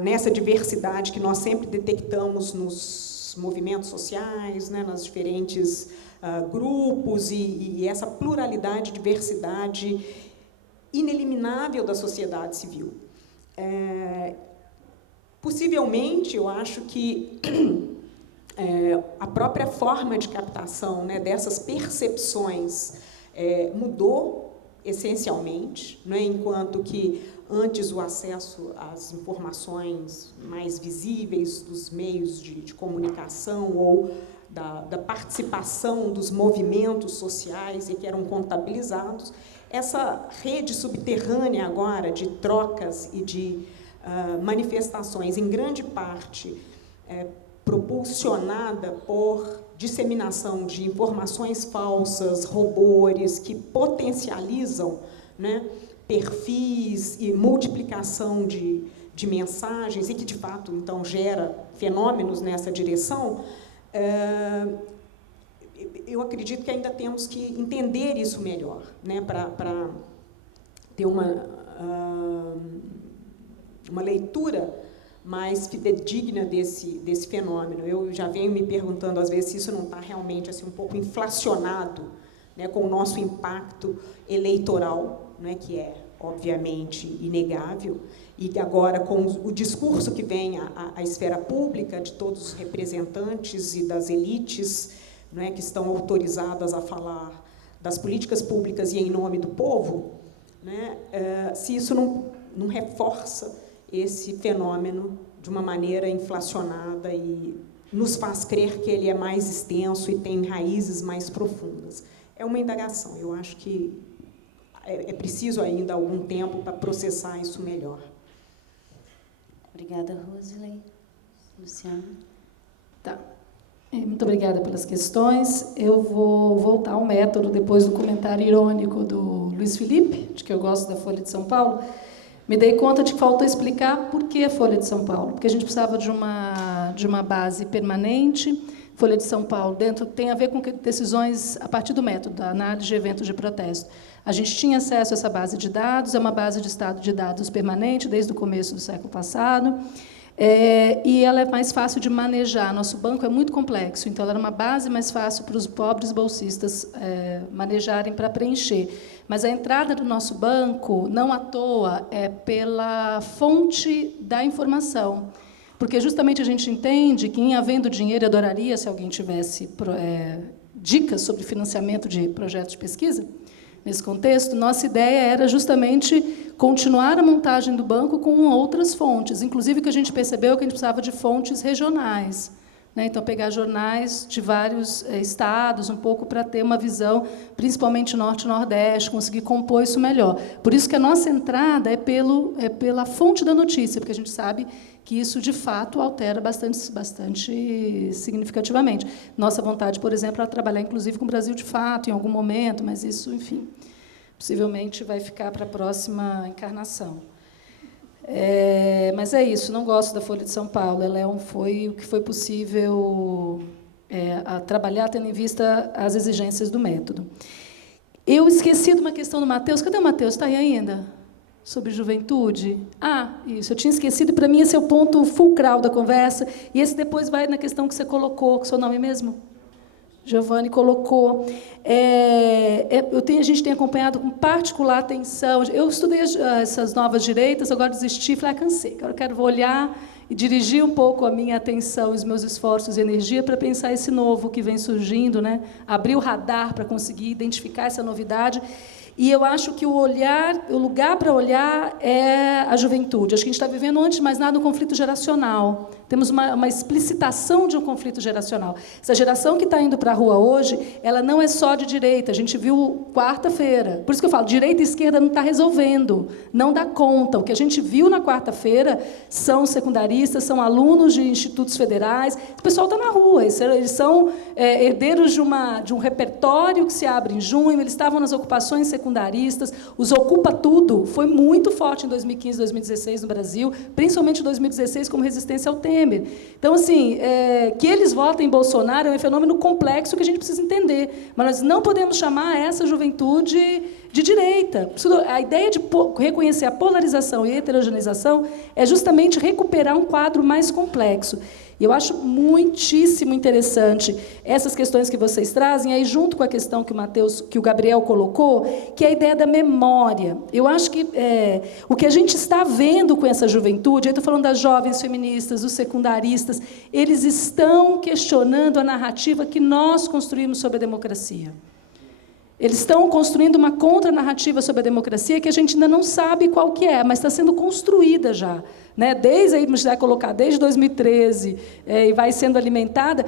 nessa diversidade que nós sempre detectamos nos movimentos sociais, né, nas diferentes grupos, e essa pluralidade, diversidade ineliminável da sociedade civil. Possivelmente, eu acho que a própria forma de captação, né, dessas percepções mudou essencialmente, né, enquanto que antes o acesso às informações mais visíveis dos meios de comunicação ou da participação dos movimentos sociais e que eram contabilizados, essa rede subterrânea agora de trocas e de manifestações, em grande parte propulsionada por disseminação de informações falsas, robôs que potencializam, né, perfis e multiplicação de mensagens e que, de fato, então, gera fenômenos nessa direção, eu acredito que ainda temos que entender isso melhor, né, para ter uma leitura mais fidedigna desse fenômeno. Eu já venho me perguntando, às vezes, se isso não está realmente assim, um pouco inflacionado, né, com o nosso impacto eleitoral, né, que é, obviamente, inegável, e agora, com o discurso que vem à esfera pública, de todos os representantes e das elites, né, que estão autorizadas a falar das políticas públicas e em nome do povo, né, se isso não reforça esse fenômeno de uma maneira inflacionada e nos faz crer que ele é mais extenso e tem raízes mais profundas. É uma indagação. Eu acho que é preciso ainda algum tempo para processar isso melhor. Obrigada, Rosilei. Luciana? Tá. Muito obrigada pelas questões. Eu vou voltar ao método depois do comentário irônico do Luiz Felipe, de que eu gosto da Folha de São Paulo. Me dei conta de que faltou explicar por que a Folha de São Paulo, porque a gente precisava de uma base permanente. Folha de São Paulo dentro tem a ver com decisões a partir do método da análise de eventos de protesto. A gente tinha acesso a essa base de dados, é uma base de estado de dados permanente desde o começo do século passado, e ela é mais fácil de manejar. Nosso banco é muito complexo, então ela era uma base mais fácil para os pobres bolsistas manejarem para preencher. Mas a entrada do nosso banco, não à toa, é pela fonte da informação. Porque justamente a gente entende que, em havendo dinheiro, adoraria se alguém tivesse dicas sobre financiamento de projetos de pesquisa. Nesse contexto, nossa ideia era justamente continuar a montagem do banco com outras fontes. Inclusive, o que a gente percebeu é que a gente precisava de fontes regionais. Né? Então, pegar jornais de vários estados, um pouco para ter uma visão, principalmente Norte e Nordeste, conseguir compor isso melhor. Por isso que a nossa entrada é pela fonte da notícia, porque a gente sabe que isso, de fato, altera bastante significativamente. Nossa vontade, por exemplo, é trabalhar, inclusive, com o Brasil de Fato, em algum momento, mas isso, enfim, possivelmente vai ficar para a próxima encarnação. Mas é isso, não gosto da Folha de São Paulo. Ela foi o que foi possível a trabalhar, tendo em vista as exigências do método. Eu esqueci de uma questão do Matheus. Cadê o Matheus? Está aí ainda? Sobre juventude? Isso, eu tinha esquecido, e para mim esse é o ponto fulcral da conversa, e esse depois vai na questão que você colocou, que é o seu nome mesmo? Giovanni colocou. A gente tem acompanhado com particular atenção. Eu estudei essas novas direitas, agora desisti, falei, cansei, agora eu quero olhar e dirigir um pouco a minha atenção, os meus esforços e energia para pensar esse novo que vem surgindo, né? Abrir o radar para conseguir identificar essa novidade. E eu acho que o lugar para olhar é a juventude. Acho que a gente está vivendo, antes de mais nada, um conflito geracional. Temos uma explicitação de um conflito geracional. Essa geração que está indo para a rua hoje, ela não é só de direita. A gente viu quarta-feira. Por isso que eu falo, direita e esquerda não está resolvendo, não dá conta. O que a gente viu na quarta-feira são secundaristas, são alunos de institutos federais. O pessoal está na rua. Eles são herdeiros de um repertório que se abre em junho. Eles estavam nas ocupações secundaristas. Os Ocupa Tudo foi muito forte em 2015, 2016 no Brasil, principalmente em 2016 como resistência ao Temer. Então, assim, que eles votem em Bolsonaro é um fenômeno complexo que a gente precisa entender. Mas nós não podemos chamar essa juventude de direita. A ideia de reconhecer a polarização e a heterogeneização é justamente recuperar um quadro mais complexo. E eu acho muitíssimo interessante essas questões que vocês trazem, aí junto com a questão que o Gabriel colocou, que é a ideia da memória. Eu acho que o que a gente está vendo com essa juventude, eu estou falando das jovens feministas, dos secundaristas, eles estão questionando a narrativa que nós construímos sobre a democracia. Eles estão construindo uma contranarrativa sobre a democracia que a gente ainda não sabe qual que é, mas está sendo construída já. Né? Desde aí, a gente vai colocar desde 2013, e vai sendo alimentada.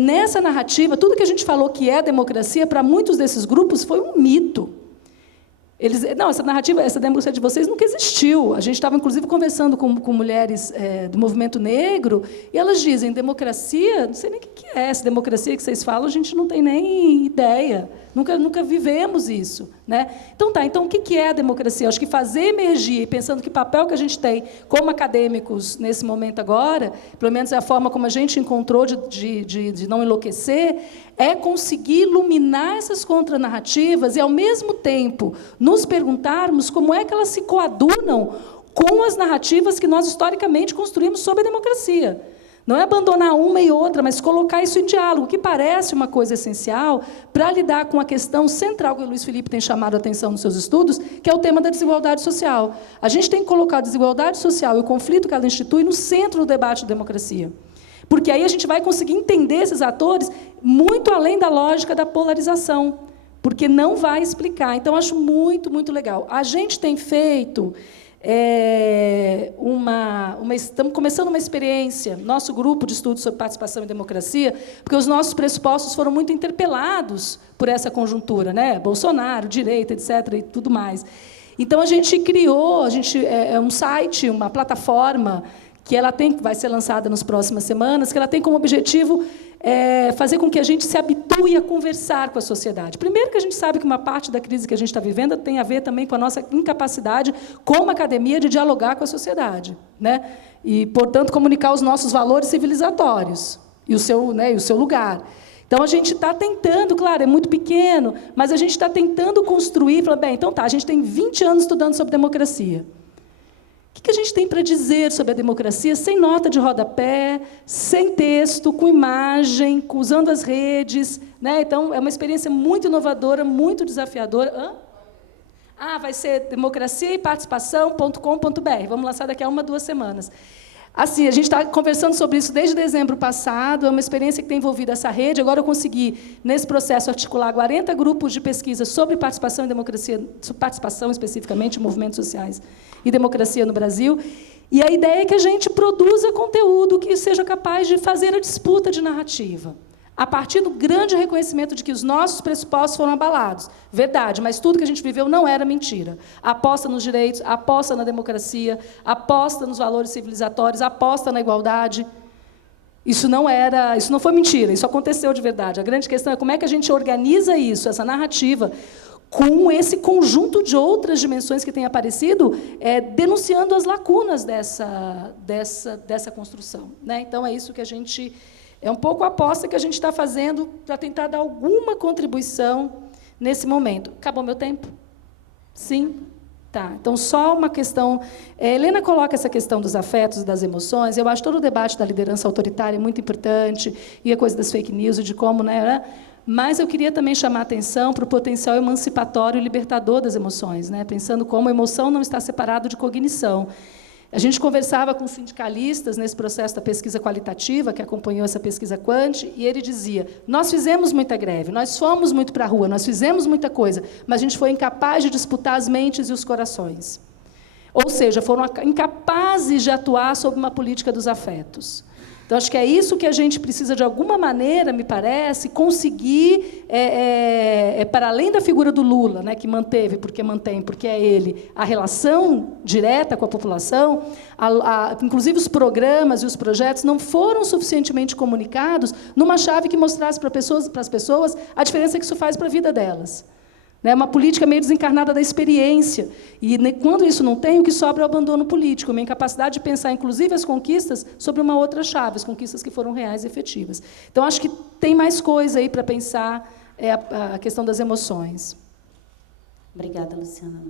Nessa narrativa, tudo que a gente falou que é democracia, para muitos desses grupos, foi um mito. Não, essa narrativa, essa democracia de vocês nunca existiu. A gente estava, inclusive, conversando com mulheres do movimento negro, e elas dizem, democracia, não sei nem o que é essa democracia que vocês falam, a gente não tem nem ideia. Nunca vivemos isso. Né? Então, o que é a democracia? Eu acho que fazer emergir, pensando que papel que a gente tem como acadêmicos nesse momento agora, pelo menos é a forma como a gente encontrou de não enlouquecer, é conseguir iluminar essas contranarrativas e, ao mesmo tempo, nos perguntarmos como é que elas se coadunam com as narrativas que nós, historicamente, construímos sobre a democracia. Não é abandonar uma e outra, mas colocar isso em diálogo, que parece uma coisa essencial para lidar com a questão central que o Luiz Felipe tem chamado a atenção nos seus estudos, que é o tema da desigualdade social. A gente tem que colocar a desigualdade social e o conflito que ela institui no centro do debate da democracia. Porque aí a gente vai conseguir entender esses atores muito além da lógica da polarização, porque não vai explicar. Então, acho muito, muito legal. A gente tem feito... estamos começando uma experiência, nosso grupo de estudos sobre participação e democracia, porque os nossos pressupostos foram muito interpelados por essa conjuntura, né? Bolsonaro, direita, etc., e tudo mais. Então, a gente criou um site, uma plataforma, que vai ser lançada nas próximas semanas, que ela tem como objetivo fazer com que a gente se habitue a conversar com a sociedade. Primeiro, que a gente sabe que uma parte da crise que a gente está vivendo tem a ver também com a nossa incapacidade, como academia, de dialogar com a sociedade, né? E, portanto, comunicar os nossos valores civilizatórios e o seu lugar. Então, a gente está tentando, claro, é muito pequeno, mas a gente está tentando construir, a gente tem 20 anos estudando sobre democracia. O que a gente tem para dizer sobre a democracia sem nota de rodapé, sem texto, com imagem, usando as redes? Né? Então, é uma experiência muito inovadora, muito desafiadora. Vai ser democraciaeparticipação.com.br. Vamos lançar daqui a 1-2 semanas. Assim, a gente está conversando sobre isso desde dezembro passado, é uma experiência que tem envolvido essa rede. Agora eu consegui, nesse processo, articular 40 grupos de pesquisa sobre participação e democracia, sobre participação especificamente, em movimentos sociais e democracia no Brasil. E a ideia é que a gente produza conteúdo que seja capaz de fazer a disputa de narrativa, a partir do grande reconhecimento de que os nossos pressupostos foram abalados. Verdade, mas tudo que a gente viveu não era mentira. Aposta nos direitos, aposta na democracia, aposta nos valores civilizatórios, aposta na igualdade. Isso não foi mentira, isso aconteceu de verdade. A grande questão é como é que a gente organiza isso, essa narrativa, com esse conjunto de outras dimensões que têm aparecido, denunciando as lacunas dessa construção. Né? Então, é isso que a gente... É um pouco a aposta que a gente está fazendo para tentar dar alguma contribuição nesse momento. Acabou meu tempo? Sim? Tá. Então, só uma questão... Helena coloca essa questão dos afetos e das emoções. Eu acho todo o debate da liderança autoritária muito importante, e a coisa das fake news, e de como... Né, mas eu queria também chamar a atenção para o potencial emancipatório e libertador das emoções, né, pensando como a emoção não está separada de cognição. A gente conversava com sindicalistas nesse processo da pesquisa qualitativa, que acompanhou essa pesquisa Quant, e ele dizia, nós fizemos muita greve, nós fomos muito para a rua, nós fizemos muita coisa, mas a gente foi incapaz de disputar as mentes e os corações. Ou seja, foram incapazes de atuar sob uma política dos afetos. Então, acho que é isso que a gente precisa, de alguma maneira, me parece, conseguir, para além da figura do Lula, né, que manteve, porque é ele, a relação direta com a população, inclusive os programas e os projetos não foram suficientemente comunicados numa chave que mostrasse para as pessoas a diferença que isso faz para a vida delas. É uma política meio desencarnada da experiência. E, quando isso não tem, o que sobra é o abandono político, uma incapacidade de pensar, inclusive, as conquistas sobre uma outra chave, as conquistas que foram reais e efetivas. Então, acho que tem mais coisa aí para pensar a questão das emoções. Obrigada, Luciana.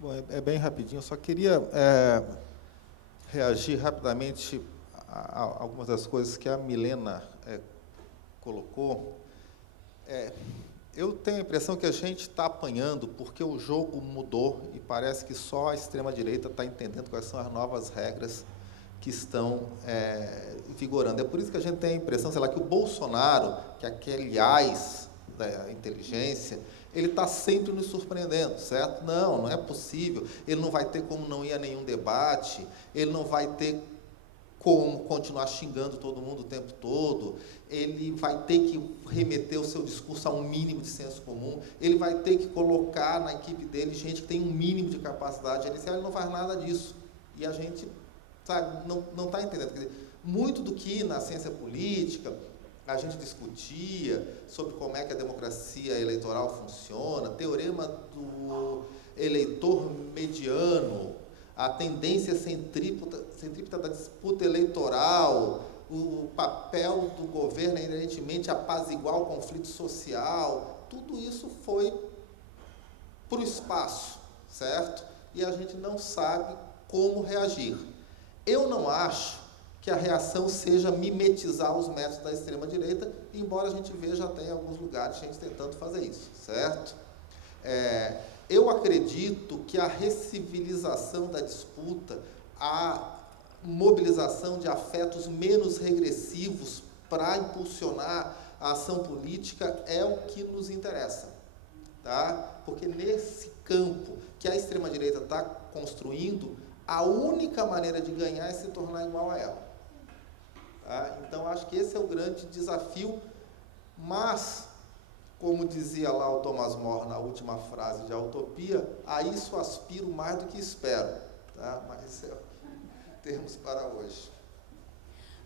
Bom, é bem rapidinho. Eu só queria reagir rapidamente a algumas das coisas que a Milena colocou. Eu tenho a impressão que a gente está apanhando porque o jogo mudou e parece que só a extrema-direita está entendendo quais são as novas regras que estão vigorando. É por isso que a gente tem a impressão, sei lá, que o Bolsonaro, que é aquele ás da inteligência, ele está sempre nos surpreendendo, certo? Não é possível. Ele não vai ter como não ir a nenhum debate, ele não vai ter como continuar xingando todo mundo o tempo todo, ele vai ter que remeter o seu discurso a um mínimo de senso comum, ele vai ter que colocar na equipe dele gente que tem um mínimo de capacidade gerencial, ele não faz nada disso. E a gente, sabe, não está entendendo. Quer dizer, muito do que na ciência política a gente discutia sobre como é que a democracia eleitoral funciona, teorema do eleitor mediano, a tendência centrípeta da disputa eleitoral, o papel do governo é inerentemente apaziguar o conflito social, tudo isso foi para o espaço, certo? E a gente não sabe como reagir. Eu não acho que a reação seja mimetizar os métodos da extrema-direita, embora a gente veja até em alguns lugares gente tentando fazer isso, certo? Eu acredito que a recivilização da disputa, a mobilização de afetos menos regressivos para impulsionar a ação política é o que nos interessa, tá? Porque nesse campo que a extrema-direita está construindo, a única maneira de ganhar é se tornar igual a ela. Tá? Então, acho que esse é o grande desafio, mas, como dizia lá o Thomas More na última frase de A Utopia, a isso aspiro mais do que espero. Tá? Mas esse é o que temos para hoje.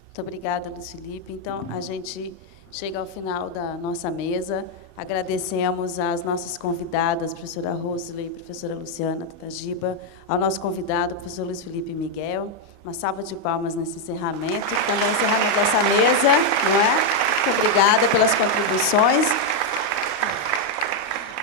Muito obrigada, Luiz Felipe. Então, a gente chega ao final da nossa mesa. Agradecemos às nossas convidadas, professora Rosley e professora Luciana Tatagiba, ao nosso convidado, professor Luiz Felipe Miguel. Uma salva de palmas nesse encerramento, também o encerramento dessa mesa, não é? Muito obrigada pelas contribuições.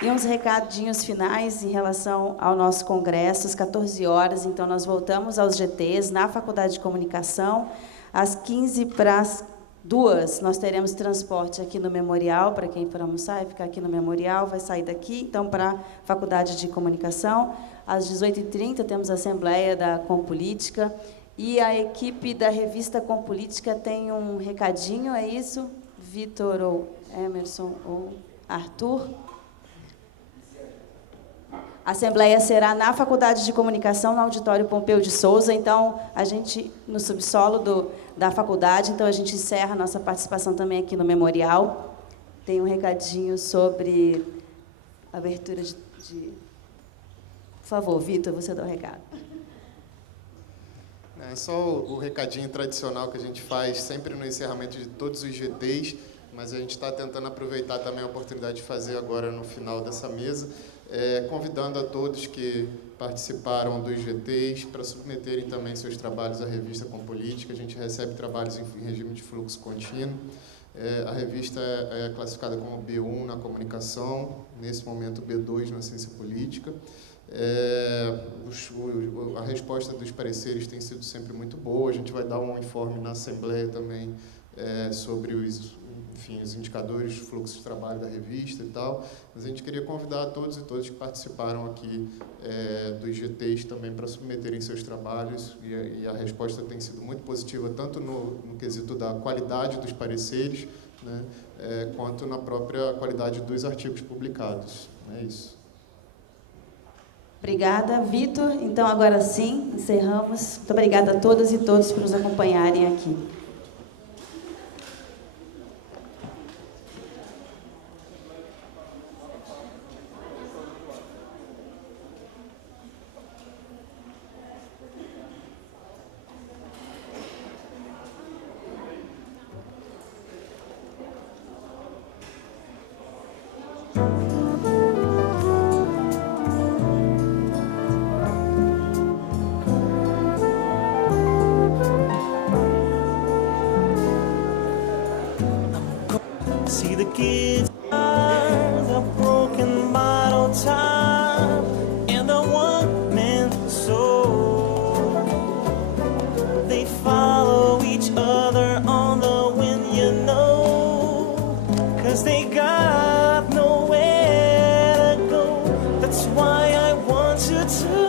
E uns recadinhos finais em relação ao nosso congresso, às 14 horas. Então, nós voltamos aos GTs na Faculdade de Comunicação, às 15:02, nós teremos transporte aqui no Memorial, para quem for almoçar e ficar aqui no Memorial, vai sair daqui, então, para a Faculdade de Comunicação. Às 18h30, temos a Assembleia da Compolítica, e a equipe da revista Compolítica tem um recadinho, é isso? Vitor ou Emerson ou Arthur? A Assembleia será na Faculdade de Comunicação, no Auditório Pompeu de Souza, então, a gente, no subsolo da faculdade, então, a gente encerra a nossa participação também aqui no Memorial. Tem um recadinho sobre abertura de... Por favor, Vitor, você dá o recado. É só o recadinho tradicional que a gente faz sempre no encerramento de todos os GTs, mas a gente está tentando aproveitar também a oportunidade de fazer agora no final dessa mesa, convidando a todos que participaram dos GTs para submeterem também seus trabalhos à revista Compolítica. A gente recebe trabalhos em regime de fluxo contínuo. A revista é classificada como B1 na comunicação, nesse momento B2 na ciência política. A resposta dos pareceres tem sido sempre muito boa. A gente vai dar um informe na Assembleia também sobre os indicadores, fluxo de trabalho da revista e tal. Mas a gente queria convidar a todos e todas que participaram aqui dos GTs também para submeterem seus trabalhos, e a resposta tem sido muito positiva, tanto no quesito da qualidade dos pareceres, né, quanto na própria qualidade dos artigos publicados. É isso. Obrigada, Vitor. Então, agora sim, encerramos. Muito obrigada a todas e todos por nos acompanharem aqui. See the kids are a broken bottle top and a one-man soul. They follow each other on the wind, you know, 'cause they got nowhere to go. That's why I want you to